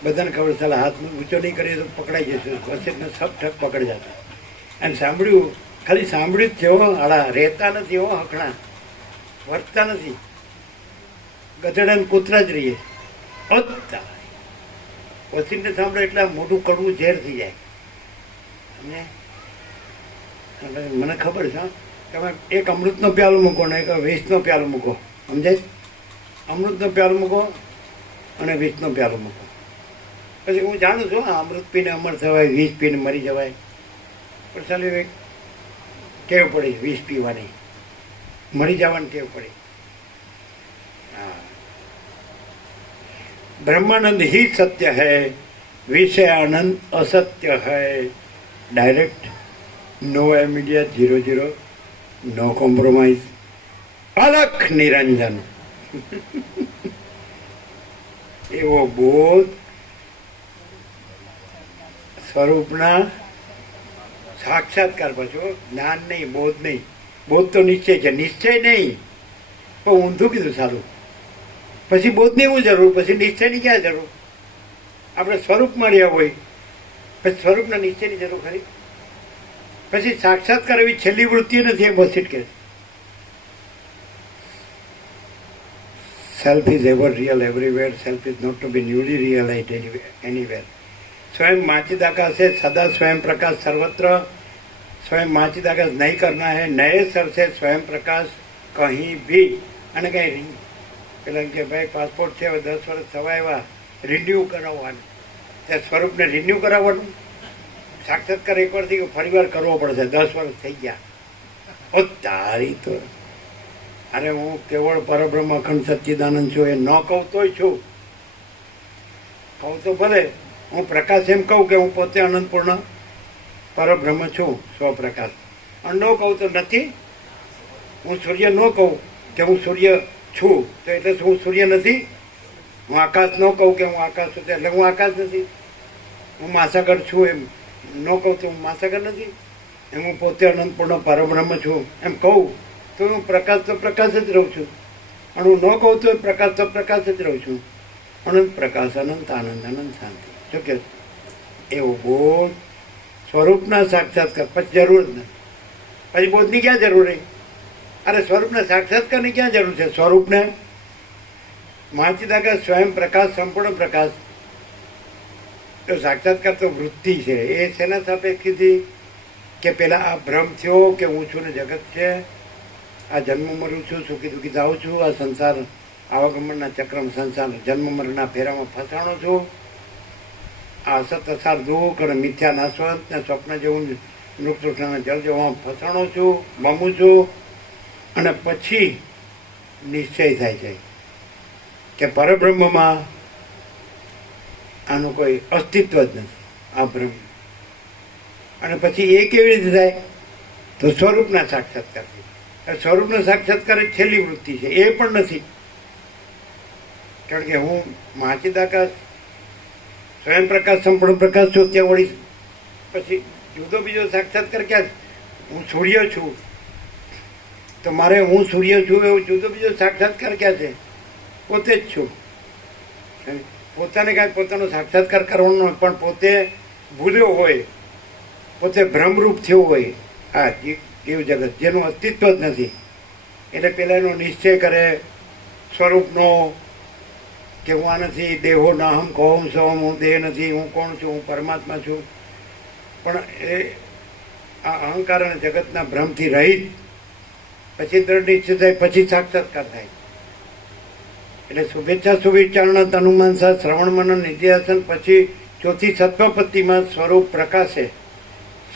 બધાને ખબર, ચાલે હાથ ઊંચો નહીં કરીએ તો પકડાઈ જશે. વસેટને સબ ઠક પકડી જતા. અને સાંભળ્યું, ખાલી સાંભળ્યું જ છે. આળા રહેતા નથી, હો હકણા વર્તતા નથી. ગધેડા કૂતરા જ રહીએ. વસીટને સાંભળે એટલે મોટું કડવું ઝેર થઈ જાય. અને મને ખબર છે, તમે એક અમૃતનો પ્યાલો મૂકો ને એક વિષનો પ્યાલો મૂકો, સમજાય? અમૃતનો પ્યાલો મૂકો અને વિષનો પ્યાલો મૂકો. પછી હું જાણું છું અમૃત પીને અમર થવાય, વિષ પીને મરી જવાય. પણ ચાલી ટેવ પડી વિષ પીવાની, મરી જવાની ટેવ પડી. હા, ब्रह्मानंद ही सत्य है, विषय आनंद असत्य है. Direct, no immediate, 0-0, no compromise, Alakh Niranjan. એવો બોધ સ્વરૂપના સાક્ષાત્કાર. પછી જ્ઞાન નહીં, બોધ નહીં. બોધ તો નિશ્ચય છે, નિશ્ચય નહીં. પણ ઊંધું કીધું સારું. પછી બોધની શું જરૂર? પછી નિશ્ચયની ક્યાં જરૂર? આપણે સ્વરૂપમાં રહ્યા હોય પછી સ્વરૂપના નિશ્ચયની જરૂર ખરી? પછી સાક્ષાત્કાર એવી છેલ્લી વૃત્તિ નથી. એ બસીટ કે self is ever real everywhere, self is not to be newly realised anywhere. स्वयं माचिदाकाश है, सदा स्वयं प्रकाश सर्वत्र. स्वयं माचिदाकाश नहीं करना है, नए सर से स्वयं प्रकाश कहीं भी. અને કંઈ પેલા કે ભાઈ પાસપોર્ટ છે, 10 વર્ષ થવા એવા રિન્યુ કરાવવાનું. ત્યાં સ્વરૂપને રિન્યુ કરાવવાનું. સાક્ષાત્કાર એકવાર થઈ ગયો, ફરી વાર કરવો પડશે. 10 વર્ષ થઈ ગયા. ઓ તારી તો, અરે હું કેવળ પરબ્રહ્મ અખંડ સચ્ચિદાનંદ છું. એ ન કહું તોય છું, કહું તો ભલે. હું પ્રકાશ એમ કહું કે હું પોતે અનંતપૂર્ણ પરબ્રહ્મ છું, સ્વપ્રકાશ. અને ન કહું તો નથી. હું સૂર્ય ન કહું કે હું સૂર્ય છું તો એટલે હું સૂર્ય નથી. હું આકાશ ન કહું કે હું આકાશ છું એટલે હું આકાશ નથી. હું મહાસાગર છું એમ ન કહું તો હું મહાસાગર નથી. એમ હું પોતે અનંતપૂર્ણ પરબ્રહ્મ છું એમ કહું તો હું પ્રકાશ તો પ્રકાશ જ રહું છું. અને હું ન કહું તો પ્રકાશ તો પ્રકાશ જ રહું છું. અનંત પ્રકાશ, અનંત આનંદ, અનંત શાંતિ. શું કે એવો બોધ સ્વરૂપના સાક્ષાત્કાર. પછી જરૂર જ નથી. પછી બોધની ક્યાં જરૂર રહી? અરે સ્વરૂપના સાક્ષાત્કારની ક્યાં જરૂર છે? સ્વરૂપને માચિદાકાશ, સ્વયં પ્રકાશ, સંપૂર્ણ પ્રકાશ. તો સાક્ષાત્કાર તો વૃત્તિ છે. એ શેના સાપેક્ષ કીધી કે પેલા આ ભ્રમ થયો કે હું છું ને જગત છે, આ જન્મ મરું છું, સુખી દુઃખી થાઉં છું, આ સંસાર આવાગમનના ચક્રમાં સંસાર જન્મ મરણના ફેરામાં ફસાણો છું, આ અસત અસાર દુઃખ અને મિથ્યા નાશવંત ને સ્વપ્ન જેવું મૃતૃષ્ણના જળ જેવા ફસાણો છું, મમું છું. અને પછી નિશ્ચય થાય છે કે પરબ્રહ્મમાં આનું કોઈ અસ્તિત્વ જ નથી, આ બ્રહ્મ. અને પછી એ કેવી રીતે થાય? તો સ્વરૂપના સાક્ષાત્કારથી. સ્વરૂપનો સાક્ષાત્કાર જ છેલ્લી વૃત્તિ છે. એ પણ નથી, કારણ કે હું મહાચિદાકાશ સ્વયં પ્રકાશ સંપૂર્ણ પ્રકાશ છું. ત્યાં વળી પછી જુદો બીજો સાક્ષાત્કાર ક્યાં? હું સૂર્ય છું તો મારે હું સૂર્ય છું એવું જુદો બીજો સાક્ષાત્કાર ક્યાં છે? પોતે જ છું. પોતાને કાંઈ પોતાનો સાક્ષાત્કાર કરવાનો હોય, પણ પોતે ભૂલ્યો હોય, પોતે ભ્રમરૂપ થયો હોય આ જીવ જગત, જેનું અસ્તિત્વ જ નથી. એટલે પેલા એનો નિશ્ચય કરે સ્વરૂપનો કે હું આ નથી, દેહો ના હમ કહું સોમ, હું દેહ નથી, હું કોણ છું, હું પરમાત્મા છું. પણ એ આ અહંકાર અને જગતના ભ્રમથી રહિત પછી દ્રઢ નિશ્ચય થાય, પછી સાક્ષાત્કાર થાય. એટલે શુભેચ્છા શુભેચ્છાના તનુમાનસા શ્રવણ મનન નિધ્યાસન પછી ચોથી સત્વપત્તિમાં સ્વરૂપ પ્રકાશે.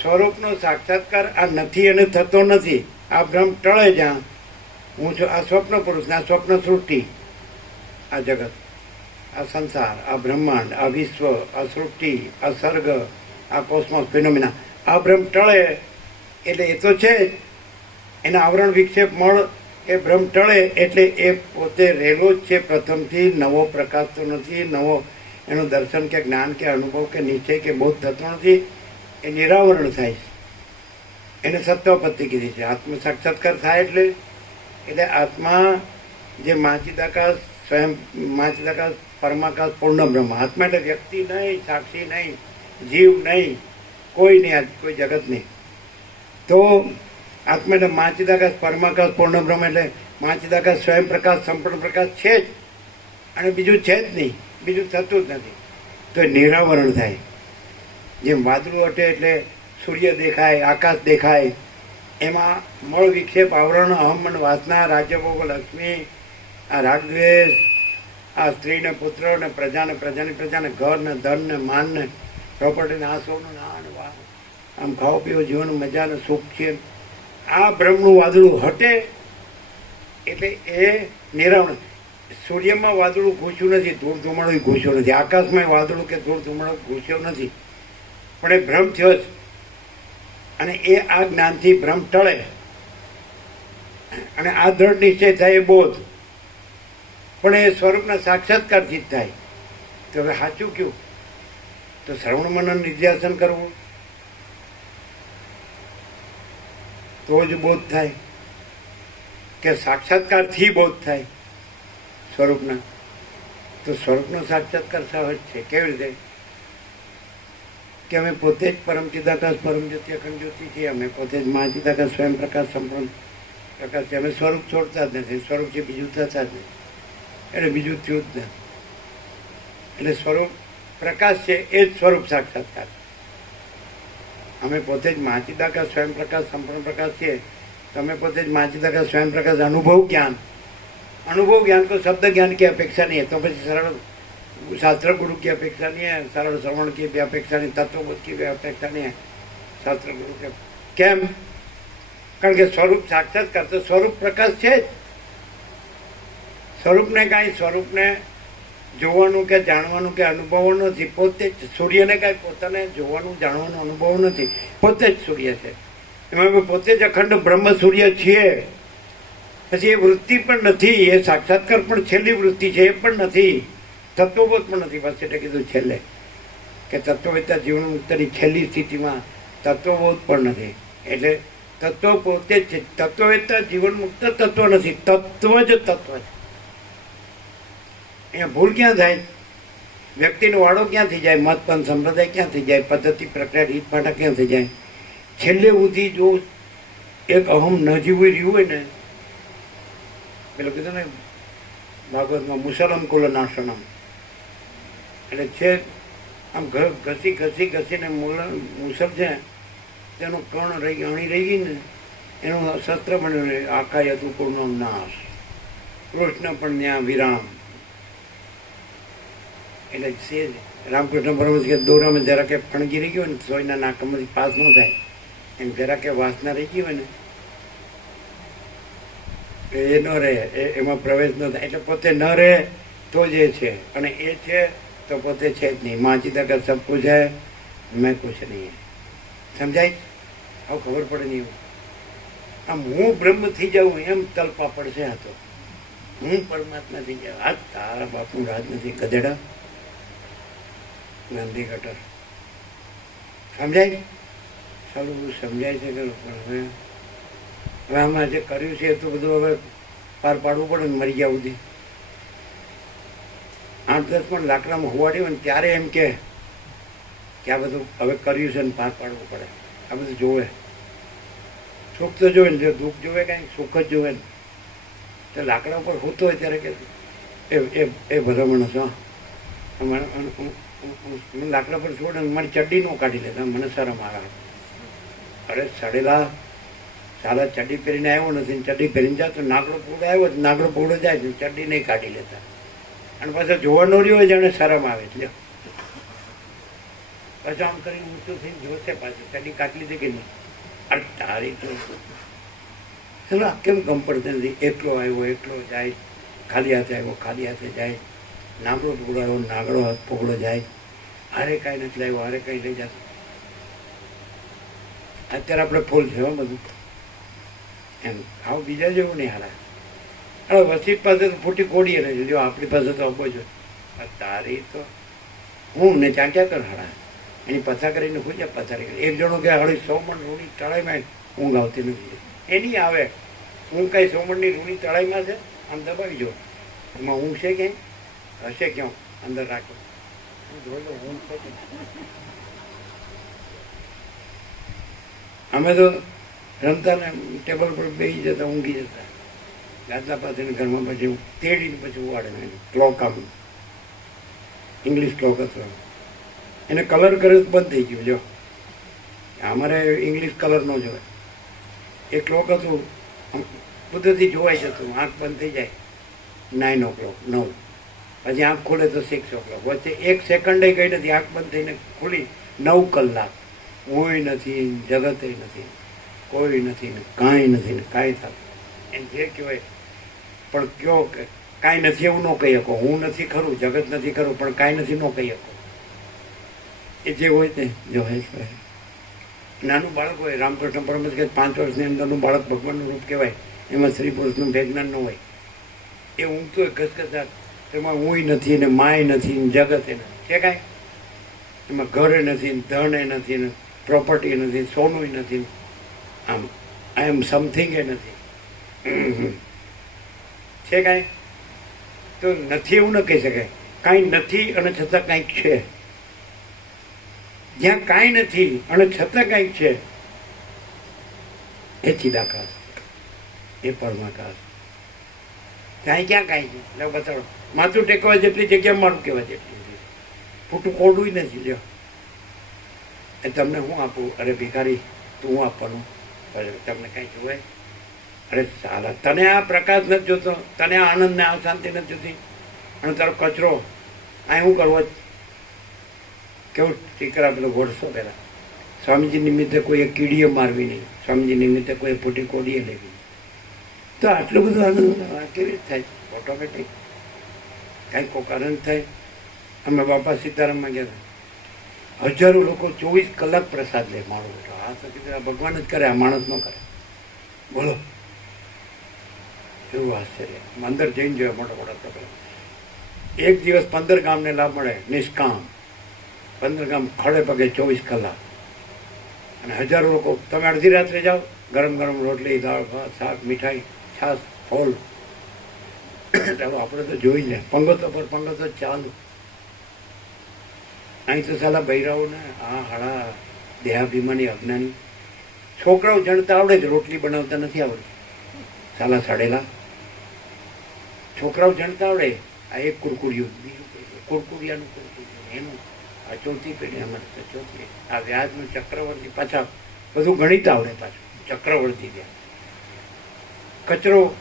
સ્વરૂપનો સાક્ષાત્કાર આ નથી અને થતો નથી. આ ભ્રમ ટળે જ્યાં હું છું, આ સ્વપ્ન પુરુષ, આ સ્વપ્ન સૃષ્ટિ, આ જગત, આ સંસાર, આ બ્રહ્માંડ, આ વિશ્વ, આ સૃષ્ટિ, આ સર્ગ, આ કોસ્મોસ ફિનોમિના, આ ભ્રમ ટળે એટલે એ તો છે જ. એના આવરણ વિક્ષેપ મળ એ ભ્રમ ટળે એટલે એ પોતે રહેલો જ છે પ્રથમથી. નવો પ્રકાશ તો નથી, નવો એનું દર્શન કે જ્ઞાન કે અનુભવ કે નિશ્ચય કે બોધ થતો નથી. એ નિરાવરણ થાય છે. એને સત્વપત્તિ કીધી છે. આત્મ સાક્ષાત્કાર થાય એટલે આત્મા જે મહાચિદાકાશ સ્વયં મહાચિદાકાશ પરમાકાશ પૂર્ણ બ્રહ્મ. આત્મા એટલે વ્યક્તિ નહીં, સાક્ષી નહીં, જીવ નહીં, કોઈ નહીં, કોઈ જગત નહીં. તો આત્મા એટલે મહાચિદાકાશ પરમાકાશ પૂર્ણ બ્રહ્મ એટલે મહાચિદાકાશ સ્વયં પ્રકાશ સંપૂર્ણ પ્રકાશ છે જ, અને બીજું છે જ નહીં, બીજું થતું જ નથી. તો એ નિરાવરણ થાય. જેમ વાદળું હટે એટલે સૂર્ય દેખાય, આકાશ દેખાય, એમાં મળ વિક્ષેપ આવરણ અહમ અને વાસના, રાજ્યભોગ, લક્ષ્મી, આ રાગદ્વેષ, આ સ્ત્રી ને પુત્ર ને પ્રજા ને પ્રજાની પ્રજા ને ઘર ને ધન ને માન ને પ્રોપર્ટી ને આ સોનું ને આ ને વાહ, આમ ખાવો પીવો જીવન મજા ને સુખ છે, આ બ્રહ્મનું વાદળું હટે એટલે એ નિરાવરણ. સૂર્યમાં વાદળું ઘૂસ્યું નથી, ધૂળ ધુમાડો ઘૂસ્યો નથી, આકાશમાં વાદળું કે ધૂળ ધુમાડો ઘૂસ્યો નથી, પણ એ ભ્રમ થયો જ. અને એ આ જ્ઞાનથી ભ્રમ ટળે અને આ દ્રઢ નિશ્ચય થાય એ બોધ. પણ એ સ્વરૂપના સાક્ષાત્કારથી જ થાય. તો હવે સાચું કયું? તો શ્રવણ મનન નિધ્યાસન કરવું તો જ બોધ થાય, કે સાક્ષાત્કારથી બોધ થાય સ્વરૂપના. તો સ્વરૂપનો સાક્ષાત્કાર સહજ છે. કેવી રીતે? કે અમે પોતે જ પરમ ચિદાકાશ પરમ જ્યોતિ અખંડ જ્યોતિ છીએ. અમે પોતે જ મહાચિદાકાશ સ્વયં પ્રકાશ સંપૂર્ણ પ્રકાશ છે. અમે સ્વરૂપ છોડતા જ નથી. સ્વરૂપ છે બીજું થતા જ નથી, એટલે બીજું થયું જ નથી. એટલે સ્વરૂપ પ્રકાશ છે એ જ સ્વરૂપ સાક્ષાત્કાર. અમે પોતે જ મહાચિદાકાશ સ્વયં પ્રકાશ સંપૂર્ણ પ્રકાશ છીએ. તમે પોતે જ મહાચિદાકાશ સ્વયં પ્રકાશ અનુભવ જ્ઞાન. અનુભવ જ્ઞાન को शब्द ज्ञान की अपेक्षा नहीं है. तो પછી સરળ शास्त्र गुरु की अपेक्षा नहीं है, सरल श्रवण की भी अपेक्षा नहीं, तत्वबोध की भी अपेक्षा नहीं है शास्त्र गुरु के. કેમ? કારણ કે સ્વરૂપ સાક્ષાત્કાર તો સ્વરૂપ પ્રકાશ છે જ. સ્વરૂપને કાંઈ સ્વરૂપને જોવાનું કે જાણવાનું કે અનુભવવાનું નથી. પોતે જ સૂર્યને કાંઈ પોતાને જોવાનું જાણવાનું અનુભવ નથી. પોતે જ સૂર્ય છે. એમાં પોતે જ અખંડ બ્રહ્મ સૂર્ય છીએ. પછી એ વૃત્તિ પણ નથી, એ સાક્ષાત્કાર પણ છેલ્લી વૃત્તિ છે એ પણ નથી, તત્વબોધ પણ નથી. બસ એટલે કીધું છેલ્લે કે તત્વવેતા જીવન મુક્તની છેલ્લી સ્થિતિમાં તત્વબોધ પણ નથી. એટલે તત્વ પોતે જ છે. તત્વવેતા જીવન મુક્ત તત્વ નથી, તત્વ જ તત્વ છે. અહીંયા ભૂલ ક્યાં થાય? વ્યક્તિનો વાળો ક્યાં થઈ જાય? મત પણ સંપ્રદાય ક્યાં થઈ જાય? પદ્ધતિ પ્રક્રિયા રીત ભાટા ક્યાં થઈ જાય? છેલ્લે સુધી જો એક અહમ ન જીવું રહ્યું હોય ને, પેલું કીધું ને ભાગવતમાં મુસલમ કુલ નાશનમ, એટલે છે આમ ઘસી ઘસી ઘસીને મુસલ છે તેનું કર્ણ રહી અણી રહી ગઈ ને એનું શસ્ત્ર બન્યું આખા યદુકુળનો નાશ. કૃષ્ણ પણ ત્યાં વિરામ. એટલે છે રામકૃષ્ણ પરમહંસ કે દોરામાં જરા કે ફણગી રહી ગયો ને સોયના નાકામાંથી પાસ ન થાય એમ જરા કે વાસના રહી ગઈ હોય ને એ ન રહે, એમાં પ્રવેશ ન થાય. એટલે પોતે ન રહે તો જ એ છે, અને એ છે તો પોતે છે જ નહીં. માચી તક સબ કુછ હૈ, મેં કુછ નહીં. સમજાય? આવું ખબર પડે નહીં. આમ હું બ્રહ્મ થઈ જાઉં એમ તલપા પડશે. આ તો હું પરમાત્મા થઈ જાઉં. આ તારા બાપનું રાજ નથી ગધેડા, ગાંધી ગટર. સમજાય? સારું સમજાય છે કે પણ હવે આમાં જે કર્યું છે એ તો બધું હવે પાર પાડવું પડે ને મરી ગયા સુધી. 8-10 પણ લાકડામાં હોવાડી હોય ને ત્યારે એમ કે આ બધું હવે કર્યું છે ને પાર પાડવું પડે. આ બધું જોવે, સુખ તો જોવે ને, જો દુઃખ જોવે કાંઈ સુખ જ જોવે ને. તો લાકડા ઉપર હોતો હોય ત્યારે કે એ ભલામણ હશે. મને લાકડા પર છોડે મારી ચડ્ડી નો કાઢી લેતા, મને શરમ આવે. અરે સડેલા સાલા ચડ્ડી પહેરીને આવ્યો નથી, ચડ્ડી પહેરીને જાય તો નાગડો પૂડો આવ્યો, નાગડો પૂડો જાય છે, ચડ્ડી નહીં કાઢી લેતા. અને પાછો જોવા ન રહ્યો હોય જાણે શરમ આવે છે. પાછું આમ કરીને ઊંચું થઈને જોશે, પાછું ચડ્ડી કાઢી લીધી કે નહીં. અરે તારી તો ચલો કેમ ગમ પડતી નથી. એકલો આવ્યો એકલો જાય, ખાલી હાથે આવ્યો ખાલી હાથે જાય, નાગડો પકડો આવ્યો નાગડો હાથ પકડો જાય. હારે કાંઈ નથી લાવ્યો હારે કાંઈ લઈ જશે. અત્યારે આપણે ફૂલ છે બધું એમ. આવું બીજા જેવું નહીં હારા. હવે વસીત પાસે તો ફૂટી કોડીએ નહીં, જો આપણી પાસે તો આપો છો. તારી તો હું ને ચાંચ્યા કર હારા એની પથા કરીને પૂછ્યા પથારી કરી. એક જણો કે હળી 100 મણ રૂની તળાઈમાં ઊંઘ આવતી નથી. એની આવે ઊંઘ કાંઈ 100 મણની રૂની તળાઈમાં છે, આમ દબાવી જો એમાં ઊંઘ છે ક્યાંય હશે, ક્યાં અંદર રાખો જોઈ લો ઊંઘ છે. અમે તો રમતા ને ટેબલ પર બેસી જતા, ઊંઘી જતા. ગાદલા પાસે ઘરમાં પછી તેડીને પછી ઉવાડે ને ક્લોક, આમ ઇંગ્લિશ ક્લોક હતો એને કલર કર્યો તો બંધ થઈ ગયો. જો અમારે ઇંગ્લિશ કલર ન જોવાય. એ ક્લોક હતું કુદરતી જોવાય જતું, આંખ બંધ થઈ જાય 9 o'clock 9, પછી આંખ ખોલે તો 6 o'clock. વચ્ચે 1 સેકન્ડ ગઈ નથી, આંખ બંધ થઈને ખુલી 9 કલાક. કોઈ નથી, જગતે નથી, કોઈ નથી ને કાંઈ નથી ને કાંઈ થતું એમ જે કહેવાય. પણ કયો કે કાંઈ નથી એવું ન કહી શકો. હું નથી ખરું, જગત નથી ખરું, પણ કાંઈ નથી ન કહી શકો. એ જે હોય તે જો હે. નાનું બાળક હોય, રામકૃષ્ણ પરમહંસ કે 5 વર્ષની અંદરનું બાળક ભગવાનનું રૂપ કહેવાય. એમાં સ્ત્રી પુરુષનું ભેજ્ઞાન ન હોય. એ ઊંઘતો હોય ઘસઘસાટ, એમાં હુંય નથી ને માય નથી ને જગતે નથી છે કાંઈ. એમાં ઘરે નથી ને ધને નથી ને પ્રોપર્ટી નથી, સોનું નથી, આમ આઈ એમ સમથિંગ એ નથી છે કાંઈ. તો નથી એવું ન કહી શકાય. કાંઈ નથી અને છતાં કાંઈક છે. જ્યાં કાંઈ નથી અને છતાં કાંઈક છે એ ચિદાકાશ, એ પરમાકાશ. કાંઈ ક્યાં કાંઈ છે એટલે બતાડો. માથું ટેકવા જેટલી જગ્યા મારું કહેવા જેટલી, ખોટું કોડું નથી. લ્યો એ તમને હું આપું? અરે ભિખારી તું હું આપવાનું? તમને કાંઈ જોવે? અરે સાલા તને આ પ્રકાશ નથી જોતો, તને આ આનંદ ને આ શાંતિ નથી જોતી, અને તારો કચરો આ શું કરવો? કેવું ટીકરા પેલો ઘોડસો પહેલા. સ્વામીજી નિમિત્તે કોઈએ કીડીએ મારવી નહીં, સ્વામીજી નિમિત્તે કોઈ ફૂટી કોડીએ લેવી. તો આટલું બધું આનંદ કેવી રીતે થાય? ઓટોમેટિક કાંઈ કોક આનંદ થાય. અમે બાપા સીતારામમાં ગયા હતા, 1000 લોકો 24 કલાક પ્રસાદ લે. મારો બેટો આ તો કીધું ભગવાન જ કરે, આ માણસ ન કરે. બોલો એવું આશ્ચર્ય. અંદર જઈને જોયા મોટા મોટા પ્રકરણ. એક દિવસ 15 ગામને લાભ મળે, નિષ્કામ 15 ગામ ખડે પગે 24 કલાક. અને 1000 લોકો. તમે અડધી રાત્રે જાઓ, ગરમ ગરમ રોટલી દાળ ભાત શાક મીઠાઈ છાસ ફોલ. આપણે તો જોઈ લે પંગતો પર પંગતો ચાલુ. અહીં તો સાલા બૈરાઓને આ હાડા દેહાભિમાની અજ્ઞાની છોકરાઓ જણતા આવડે જ, રોટલી બનાવતા નથી આવડતી. સાલા સાડેલા છોકરાઓ જણતા આવડે. આ એક કુરકુરિયું, બીજું કુરકુરિયાનું કુરકુરિયું, એનું આ ચોથી પેઢી અમારે તો ચોથી. આ વ્યાજનું ચક્રવર્તી, પાછા બધું ગણિત આવડે પાછું ચક્રવર્તી વ્યાજ.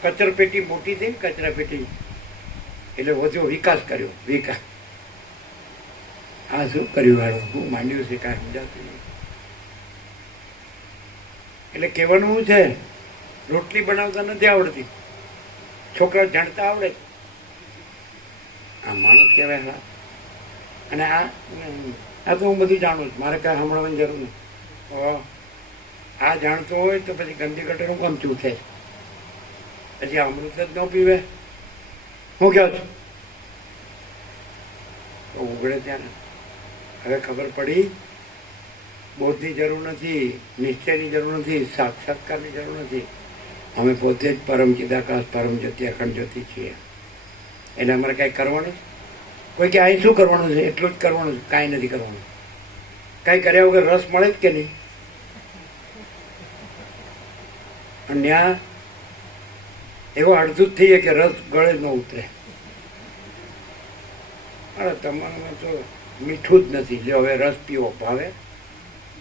કચર પેટી મોટી થઈ, કચરા પેટી એટલે વધુ વિકાસ કર્યો. વિકાસ આ શું કર્યું હારું, હું માંડ્યું છે કાંઈ સમજાતું નહીં. એટલે કહેવાનું શું છે, રોટલી બનાવતા નથી આવડતી, છોકરા જાણતા આવડે. આ માણસ કહેવાય. હા, અને આ તો હું બધું જાણું છું, મારે કાંઈ સાંભળવાની જરૂર નહીં. આ જાણતો હોય તો પછી ગંદી ગટરનું કામ ચૂથે, પછી અમૃત જ ન પીવે. હું કહું છું તો ઉઘડે ત્યાં. હવે ખબર પડી, બોધની જરૂર નથી, નિશ્ચયની જરૂર નથી, સાક્ષાત્કારની જરૂર નથી. અમે પોતે જ પરમ ચિદાકાશ, પરમ જ્યોતિ, અખંડ જ્યોતિ છીએ. એટલે અમારે કાંઈ કરવાનું છે? કોઈ કે અહીં શું કરવાનું છે? એટલું જ કરવાનું છે, કાંઈ નથી કરવાનું. કાંઈ કર્યા વગર રસ મળે જ કે નહીં? અને ત્યાં એવો અડધું જ થઈએ કે રસ ગળે જ ન ઉતરે. અરે તમારામાં તો મીઠું જ નથી, લ્યો હવે રસ પીવો. ભાવે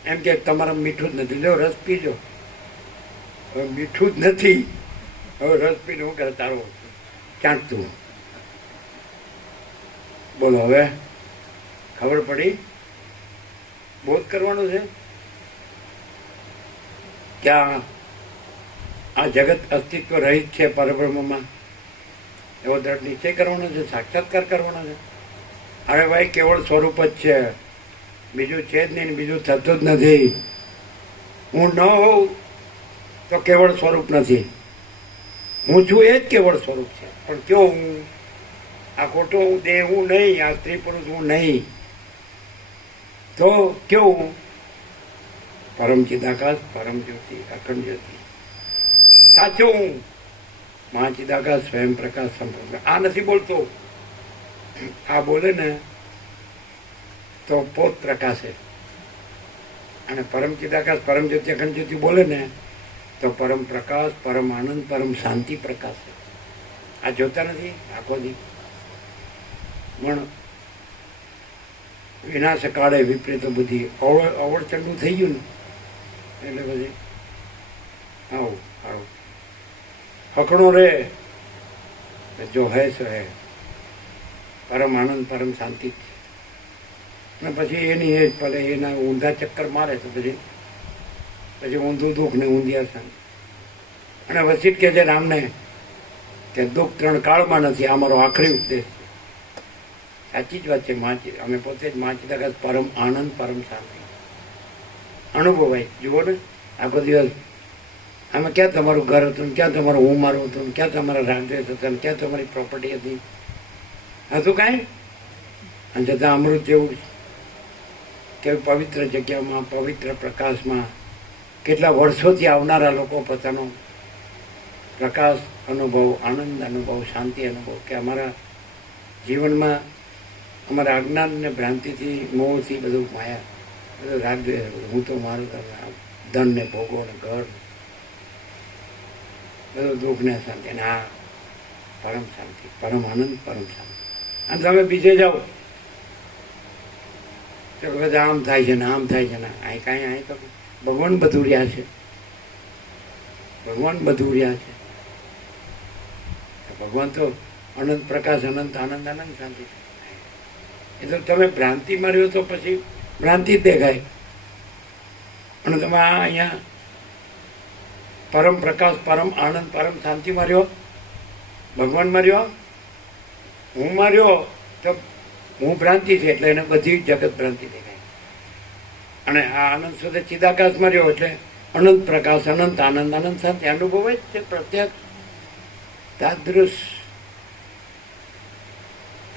એમ કે તમારા મીઠું જ નથી, લ્યો રસ પીજો. હવે મીઠું જ નથી, હવે રસ પીને શું કરે તારો ચાંટતું. બોલો હવે ખબર પડી? બોધ કરવાનું છે ક્યાં આ જગત અસ્તિત્વ રહિત છે પરબ્રહ્મમાં, એવો દ્રઢ નિશ્ચય કરવાનો છે, સાક્ષાત્કાર કરવાનો છે. અરે ભાઈ કેવળ સ્વરૂપ જ છે, બીજું છે જ નહીં, બીજું થતું જ નથી. હું ન હોઉં તો કેવળ સ્વરૂપ નથી, હું છું એ જ કેવળ સ્વરૂપ છે. પણ કયો હું? આ ખોટો હું દેહ હું નહીં, આ સ્ત્રી પુરુષ હું નહીં, તો કયો હું? પરમ ચિદાકાશ, પરમ જ્યોતિ, અખંડ જ્યોતિ, સાચો હું, મહાચિદાકાશ, સ્વયં પ્રકાશ, સંપૂર્ણ. આ નથી બોલતો. આ બોલે ને તો પોત પ્રકાશે, અને પરમ ચિદાકાશ, પરમ જ્યોતિ, અખંડ જ્યોતિ બોલે ને તો પરમ પ્રકાશ, પરમ આનંદ, પરમ શાંતિ પ્રકાશે. આ જોતા નથી આખો દી? પણ વિનાશ કાળે વિપરીત બુદ્ધિ, અવળચંડું થઈ ગયું ને એટલે પછી આવું આવું હકણો રે જો હે સો હે. પરમ આનંદ, પરમ શાંતિ. અને પછી એની એ ભલે એના ઊંધા ચક્કર મારે તો પછી ઊંધું દુઃખ ને ઊંધિયા શાંતિ. અને વસિત કે છે રામને કે દુઃખ 3 કાળમાં નથી, આ મારો આખરી ઉપદેશ. સાચી જ વાત છે. અમે પોતે જ મહાચિદાકાશ, પરમ આનંદ, પરમ શાંતિ અનુભવાય. જુઓ ને આખો દિવસ આમાં ક્યાં તમારું ઘર હતું, ક્યાં તમારું હું મારું હતું, ક્યાં તમારા રાગદ્વેષ હતા, ક્યાં તમારી પ્રોપર્ટી હતી? હતું કાંઈ? અને છતાં અમૃત જેવું કે પવિત્ર જગ્યામાં, પવિત્ર પ્રકાશમાં કેટલા વર્ષોથી આવનારા લોકો પોતાનો પ્રકાશ અનુભવ, આનંદ અનુભવ, શાંતિ અનુભવ, કે અમારા જીવનમાં અમારા અજ્ઞાન ને ભ્રાંતિથી, મોહથી બધું માયા, બધું રાગદ્વેષ, હું તો મારું ધન ને ભોગો ને ઘર, બધું દુઃખ ને શાંતિ. અને આ પરમ શાંતિ, પરમ આનંદ, પરમ શાંતિ. અને તમે બીજે જાઓ તો બધા આમ થાય છે ને આમ થાય છે ને. અહીં કાંઈ અહીં તો ભગવાન બધું રહ્યા છે, ભગવાન બધું રહ્યા છે. ભગવાન તો અનંત પ્રકાશ, અનંત આનંદ, આનંદ શાંતિ. એ તો તમે ભ્રાંતિમાં રહ્યો તો પછી ભ્રાંતિ જ દેખાય. અને તમે આ અહીંયા પરમ પ્રકાશ, પરમ આનંદ, પરમ શાંતિમાં રહ્યો, ભગવાનમાં રહ્યો. હું માં રહ્યો તો હું ભ્રાંતિ છે, એટલે એને બધી જગત ભ્રાંતિ દેખાય. અને આ આનંદ સુધી ચિદાકાશમાં રહ્યો એટલે અનંત પ્રકાશ, અનંત આનંદ, અનંત શાંતિ અનુભવાય જ છે, પ્રત્યક્ષ તાદૃશ.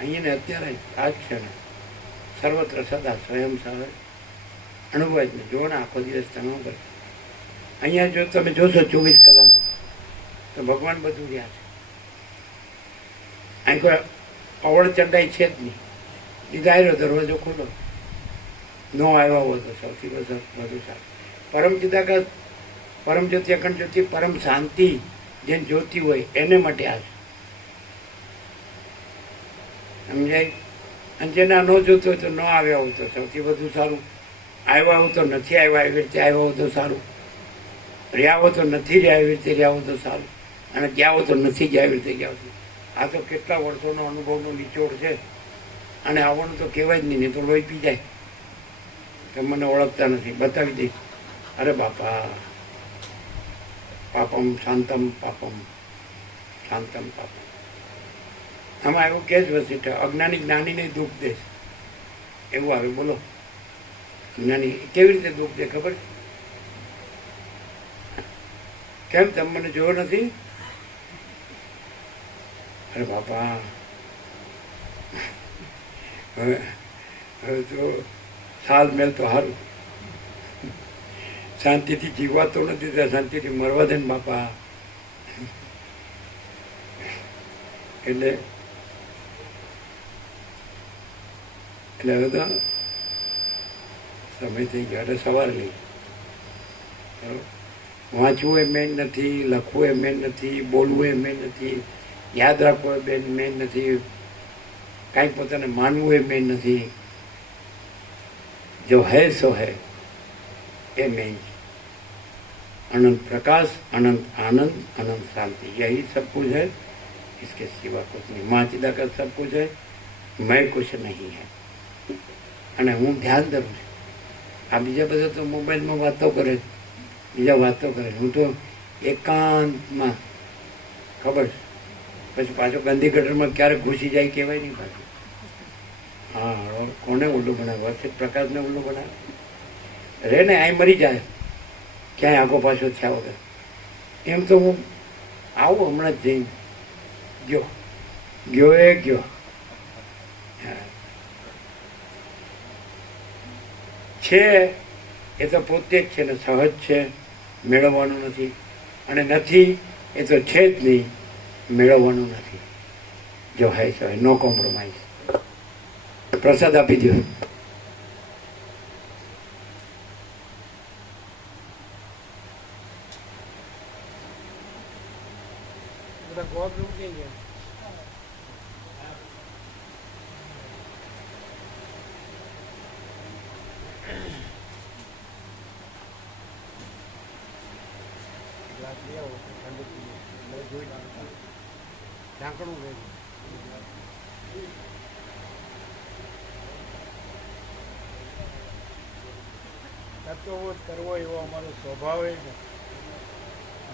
અહીંયા ને અત્યારે આ જ છે ને, સર્વત્ર સદા સ્વયં સર્વ અનુભવાય જ ને. જુઓ ને આખો દિવસ તમે કરે. અહીંયા જો તમે જોશો 24 કલાક તો ભગવાન બધું રહ્યા છે. અહીં કોઈ અવળ ચંડાઈ છે જ નહીં. એ આવ્યો દરવાજો ખોલો, નો આવ્યા હોય તો સૌથી વધુ સારું. પરમ ચિદાકાશ, પરમ જ્યોતિ, અખંડ જ્યોતિ, પરમ શાંતિ જે જ્યોતિ હોય એને માટે આ છે. સમજાય? અને જેના ન જોતો હોય તો ન આવ્યા હોય તો સૌથી વધુ સારું, આવ્યા હોય તો નથી આવ્યા એવી રીતે આવ્યા હોય તો સારું, રહ્યા હો તો નથી રહ્યા એવી રીતે રહ્યા હોય તો સારું, અને ગયા હો તો નથી ગયા એવી રીતે ગયા હોય. આ તો કેટલા વર્ષોનો અનુભવનો નિચોડ છે, અને આવવાનું તો કહેવાય જ નહીં, તો લોહી પી જાય કે મને ઓળખતા નથી, બતાવી દઈશ. અરે બાપા, પાપમ શાંતમ પાપમ શાંતમ પાપમ. આમાં એવું કે જ વસિષ્ઠ, અજ્ઞાની જ્ઞાનીને દુઃખ દે એવું આવે. બોલો, જ્ઞાની કેવી રીતે દુઃખ દે ખબર? કેમ તમે મને જોયો નથી? અરે બાપા, હવે તો સાલ મેલ તો સારું, શાંતિથી જીવાતો નથી, ત્યાં શાંતિથી મરવા દે ને બાપા. એટલે હવે તો સમય થઈ ગયો, એટલે સવાર લઈ વાંચવું એ મેન નથી, લખવું એ મેન નથી, બોલવું એ મેન નથી, યાદ રાખવું એ મેન નથી, કાંઈક પોતાને માનવું એ મેન નથી. જો હૈ સો હૈ એ મેન. अनंत प्रकाश, अनंत आनंद, अनंत शांति, यही सब कुछ है, इसके सिवा कुछ नहीं. माँ चिदा का सब कुछ है, मैं कुछ नहीं है. અને હું ધ્યાન ધરું છું. આ બીજા બધા તો મોબાઈલમાં વાતો કરે, બીજા વાતો કરે, હું તો એકાંતમાં, ખબર છે. પછી પાછો ગાંધી ગટરમાં ક્યારેક ઘૂસી જાય કહેવાય નહીં પાછું. હા, કોને ઉલ્લું બનાવે? વર્ષિત પ્રકાશને ઉલ્લું બનાવે. રે ને આ મરી જાય ક્યાંય આગો પાછો થયા વગર. એમ તો હું આવું હમણાં જ જઈને ગયો એ ગયો. છે એ તો પોતે જ છે ને, સહજ છે, મેળવવાનું નથી. અને નથી એ તો છે જ નહીં, મેળવવાનું નથી. જો હે સો નો કોમ્પ્રોમાઇઝ. પ્રસાદ આપી દો. તત્વબોધ કરવો એવો અમારો સ્વભાવ જ નથી.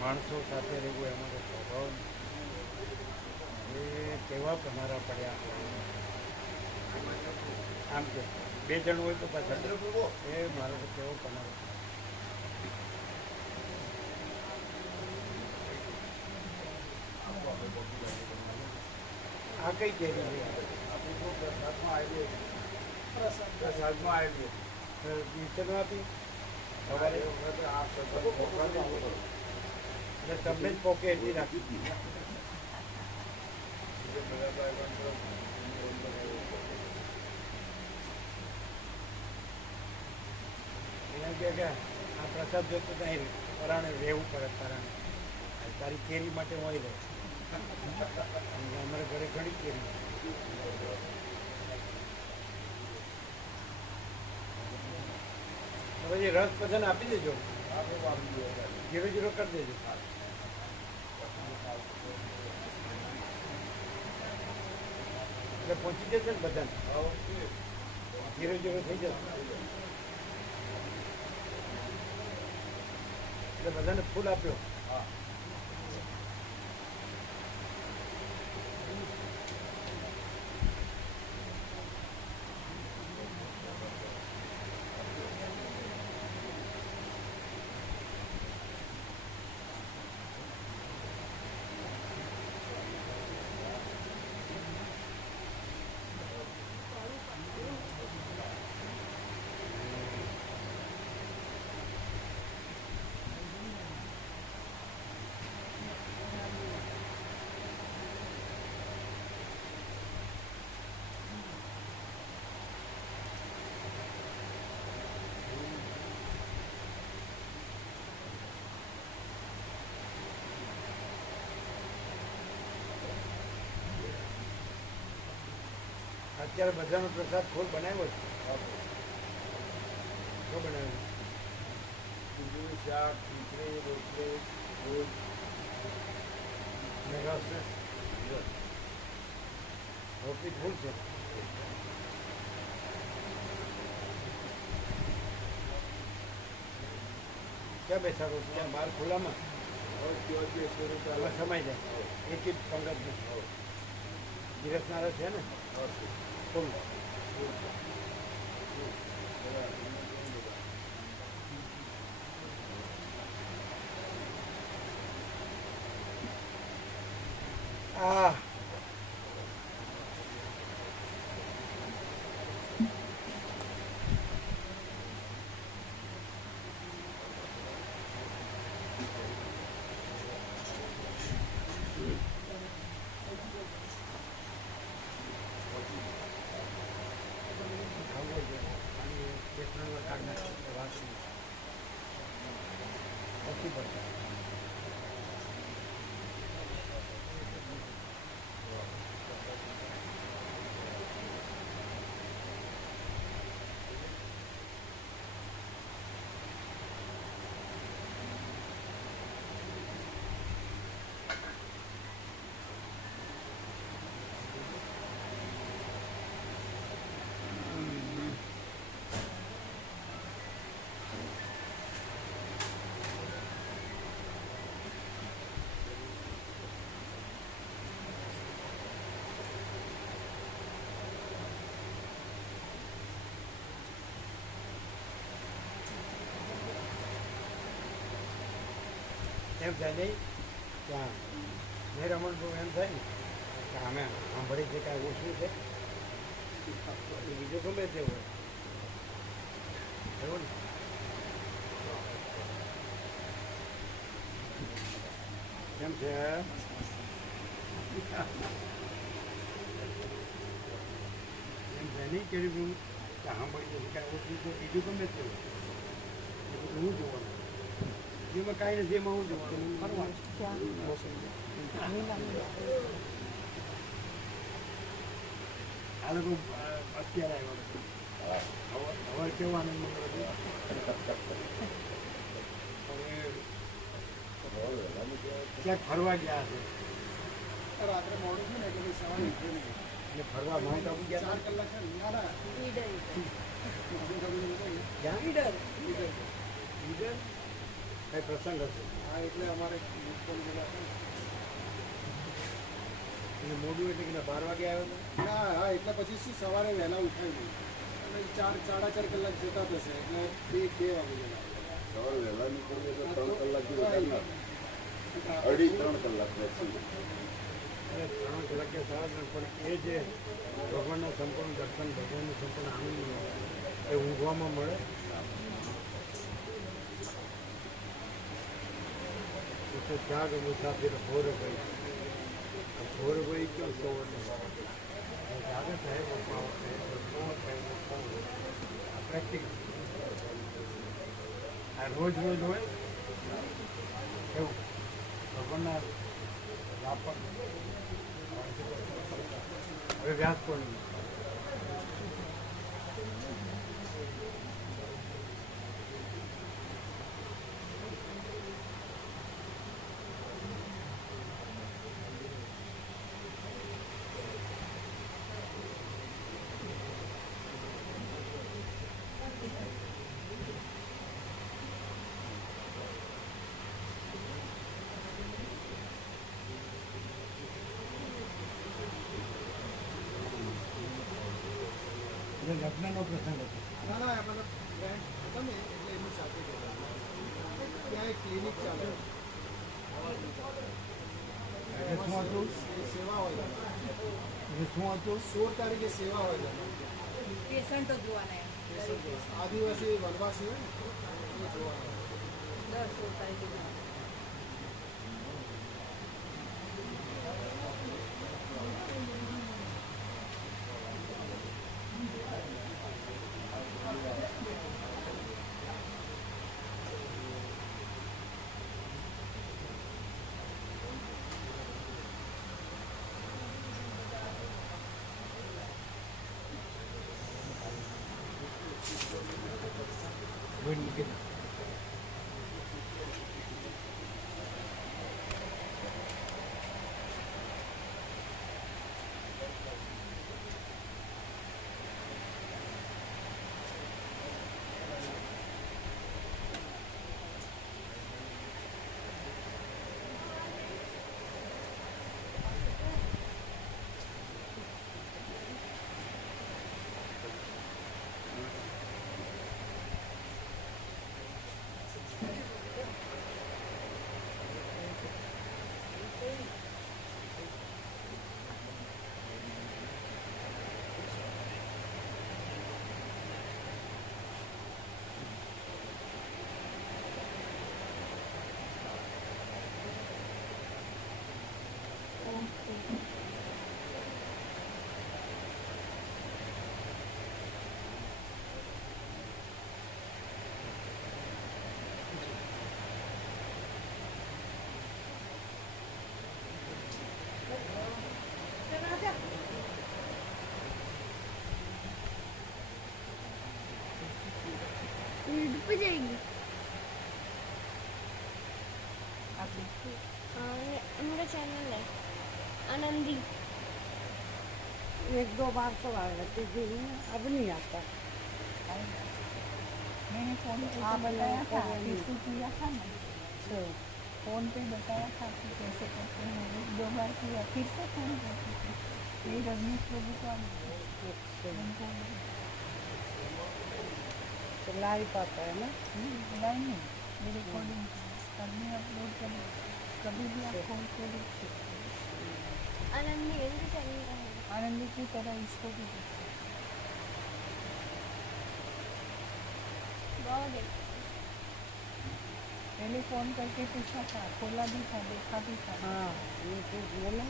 માણસો સાથે રહેવું એ અમારો સ્વભાવ નથી. એ કેવા પનારા પડ્યા. આમ કે 2 જણ હોય તો પાછળ એ મારો કેવો પનારો. આ કઈ કેરી પ્રસાદમાં આવી ટ્યુશન આપી સવારે તમને જ પોકે એટલી રાખી. એને કે આ પ્રસાદ જોતો ત્યાં પરાણે રહેવું પડે. પરાણે તારી કેરી માટે હું રહે. અમારા ઘરે ઘણી કેરી. પછી રસ બધાને આપી દેજો, 0-0 કરી દેજો. એટલે પહોંચી જશે ને બધાને, 0-0 થઈ જશે. એટલે બધાને ફૂલ આપ્યો. અત્યારે બધાનો પ્રસાદ ખોલ બનાવ્યો છે. શું બનાવ્યું? ખીચડી, શાક, ખીચડી, રોટલી, દૂધ અને રસ ને રોટલી ફૂલ છે. ક્યાં બેસાડો છો? ત્યાં બહાર ખુલ્લામાં સમાઈ જાય એક જ પંગત ગિરસના રસ છે ને ફૂલ. આ ઓછી પડશે. એમ થાય નહીં ત્યાં મેં રમણ એમ થાય ને કે અમે સાંભળી છે કાંઈ ઓછું છે એ બીજું ગમે તે હોય એવું ને. કેમ છે? એમ થાય નહીં કે હું સાંભળી છે કાંઈ ઓછું છે બીજું ગમે તે હોય એ બધું હું જોવાનું. જેમાં કાંઈ નથી એમાં હું જોવાનું ફરવાનું. આ લોકો અત્યારે આવ્યો હવે કેવો આનંદ મંગળ ક્યાંક ફરવા ગયા છે. રાત્રે મોડું છે ને એટલે સવારે નીકળે નહીં એટલે ફરવા માઉન્ટ આબુ ગયા 4 કલાક છે ને ના ક્યાં ઈડર કઈ પ્રસંગ હશે હા એટલે અમારે મુસ્કોલ જેવા છે એટલે મોડું એટલે કે 12 વાગે આવ્યો હતો. ના હા એટલે પછી શું સવારે વહેલા ઉઠાઈ ગયું અને 4-4.5 કલાક જતા થશે એટલે 2 વાગે ગયેલા સવારે વહેલા નીકળીએ તો 3 કલાકથી વધારે ના થાય. 2.5-3 કલાક બેસી. અરે 3 કલાકે સારા ને પણ એ જે ભગવાનના સંપૂર્ણ દર્શન ભગવાનનો સંપૂર્ણ આનંદ એ ઊંઘવામાં મળે. તો ત્યાગ મુસાફિર ઘોર ગઈ ઘોર ગઈ ક્યાં સૌને જાગે સાહેબ પ્રેક્ટિકલ આ રોજ રોજ હોય એવું ભગવાનના વ્યાપક હવે વ્યાસ પૂર્ણિમા લગ્નનો પ્રસંગ હતો. ના ના મતલબ ગ્રેન્ડ હતા ને એટલે એમની સાથે ગયા ત્યાં એક ક્લિનિક ચાલે એટલે શું હતું સેવા હોય એટલે શું હતું 16 તારીખે સેવા હોય પેશન્ટો જોવાના એમ આદિવાસી વનવાસી હોય ને એ જોવાના 10-16 તારીખે જોવાના. ધોઈને મૂકી દે. डूब जाएगी। मेरा चैनल है आनंदी। एक दो बार तो आ लेती थी, अब नहीं आता। मैंने फोन पे तो बताया था, किसी किया था ना, तो फोन पे बताया था कि कैसे करते हैं। एक दो बार किया, फिर से फोन करती थी। ये रजनीश प्रभु का लाई पाता है ना, लाई नहीं, ये रिकॉर्डिंग करने अपलोड करने कभी भी आप फोन पे देख सकते हैं। आनंदी हिंदी चैनल का है। आनंदी की तरह इसको भी देख सकते बहुत है। पहले फोन करके पूछा था, खोला भी था, देखा भी था। हाँ, यूट्यूब बोला।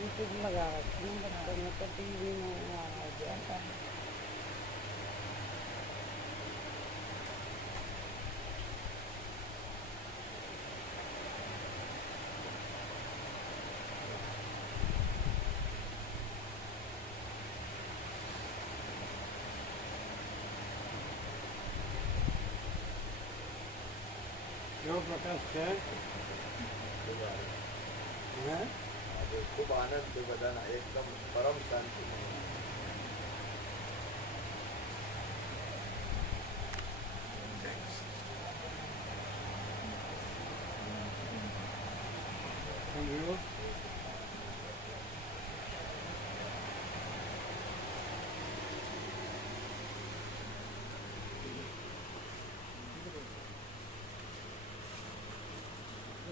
यूट्यूब लगा रखा मैं तो टीवी में आ गया था। કેવો પ્રકાશ છે? હે? ખૂબ આનંદ છે બધાના, એકદમ પરમ શાંતિ. સમજ્યો?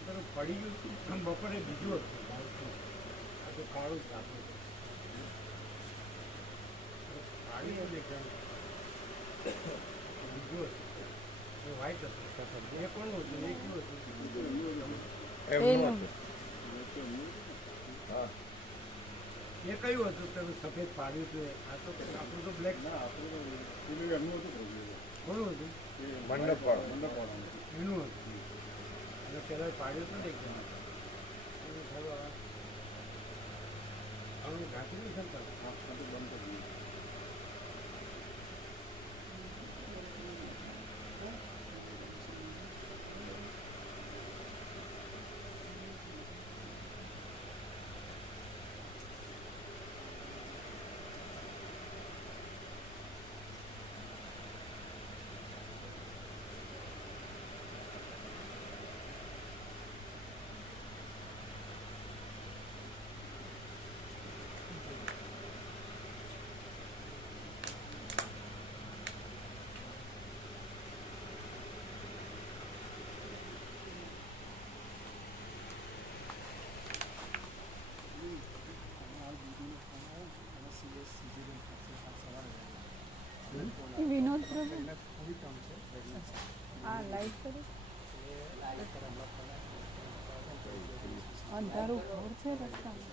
તારું પડી ગયું હતું બપોરે બીજું હતું, આ તો કાળું જ આપું કાળી એવું દેખાય બીજું હતું એ વ્હાઈટ હતું. એ કોનું હતું? એ કેવું હતું? હા, એ કયું હતું તમે સફેદ પાડ્યું હતું? આ તો આપણું તો બ્લેક. એમનું હતું કોનું હતું? મંડપવાળું. એનું હતું. અને પહેલાં પાડ્યું હતું ને એકદમ આનું ઘાટી નહીં થતા બંધ કરી વિનોદ પ્રભુ હા લાઈવ કરે. અંધારું ઘર છે રસ્તામાં.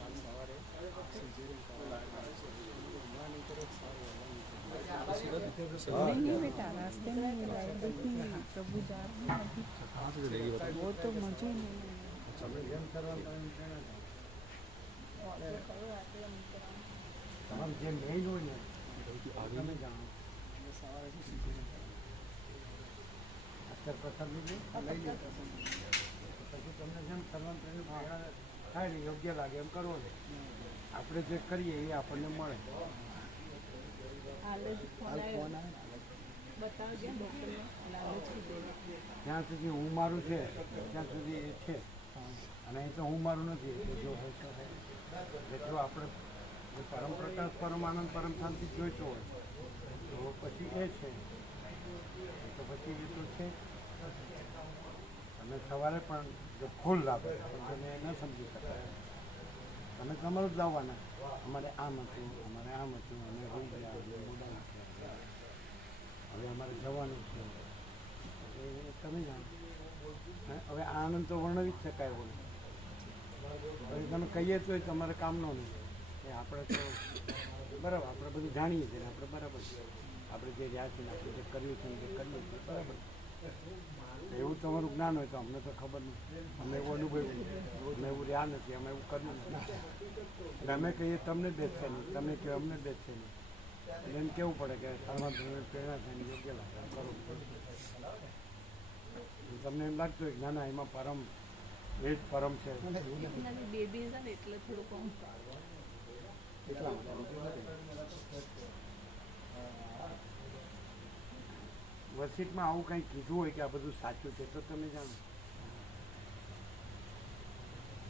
नहीं बेटा, रास्ते में ये लाइट देखी प्रभु जा रहे हैं, वो तो मुझे नहीं તમારું જે મેઇન હોય ને તમે જાણો. એટલે સવારે શું શીખવું અત્યારે પ્રસાદ લીધું લઈ લે પછી તમને જેમ કરવાનું એનું થાય ને યોગ્ય લાગે એમ કરવો ને. આપણે જે કરીએ એ આપણને મળે. હાલ જ ફોન હાલ આવ્યો ફોન આવે ને બતાવજે ડૉક્ટરને લાલ જ કીધેલું જ્યાં સુધી હું મારું છે ત્યાં સુધી એ છે અને એ તો હું મારું નથી. એટલે જો જેટલું આપણે જે પરમ પ્રકાશ પરમ આનંદ પરમ શાંતિ જોઈતો હોય તો પછી એ છે. તો પછી એ તો છે. તમે સવારે પણ જો ફૂલ લાભ તમે ન સમજી શકાય. તમે તમારું જ લાવવાના. અમારે આમ હતું, અમારે આમ હતું, અમે હોઈ ગયા, અમે મોડા થયા, હવે અમારે જવાનું છે. એ તમે જાણો. હવે આનંદ તો વર્ણવી જ શકાય હોય. હવે તમે કહીએ તો તમારે કામનો નહીં. એ આપણે તો બરાબર આપણે બધું જાણીએ છીએ ને આપણે બરાબર છે. આપણે જે રહ્યા છીએ ને આપણે જે કર્યું છે ને જે કરીએ છીએ બરાબર. એવું તમારું જ્ઞાન હોય તો અમને તો ખબર નથી. અમે એવું અનુભવ્યું, અમે એવું રહ્યા નથી, અમે એવું કર્યું નથી. એટલે અમે કહીએ તમને બેસશે નહીં, તમે કહો અમને બેસશે નહીં. એટલે એમ કેવું પડે કે સર્વાંતરને પ્રેરણા થઈને યોગ્ય લાગે કરો. તમને એમ લાગતું હોય કે ના ના એમાં પરમ એ જ પરમ છે નાની બેબી છે ને એટલે થોડુંક એટલા માટે. વસીટમાં આવું કંઈ કીધું હોય કે આ બધું સાચું છે તો તમે જાણો.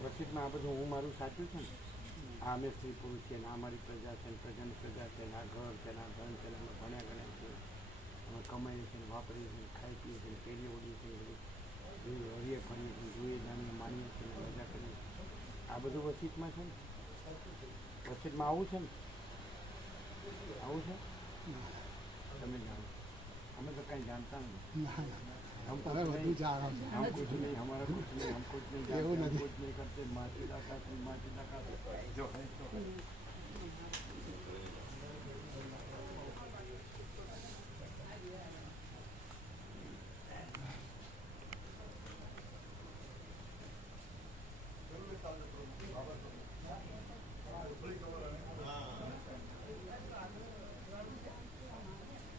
વસીટમાં આ બધું હું મારું સાચું છે ને. આ અમે સ્ત્રી પુરુષ છે ને આ મારી પ્રજા છે ને પ્રજાની પ્રજા છે ને આ ઘર છે ને આ ધન છે ને અમે ભણ્યા ગણ્યા છીએ, અમે કમાઈએ છીએ ને વાપરીએ છીએ ને ખાઈ પીએ છીએ ને કેરીએ ઉડીએ છીએ ને બધું હરીએ ફરીએ છીએ જોઈએ જાણીએ માનીએ છીએ ને મજા કરીએ. આ બધું વસીટમાં છે ને. વસીટમાં આવું છે ને. આવું છે તમે જાણો. हमें तो कहीं जानता नहीं. हम તમે બધું જાણો છો. हम कुछ नहीं, हमारा कुछ नहीं, हम कुछ नहीं जानते, हम कुछ नहीं करते. माँ पिता का जो है तो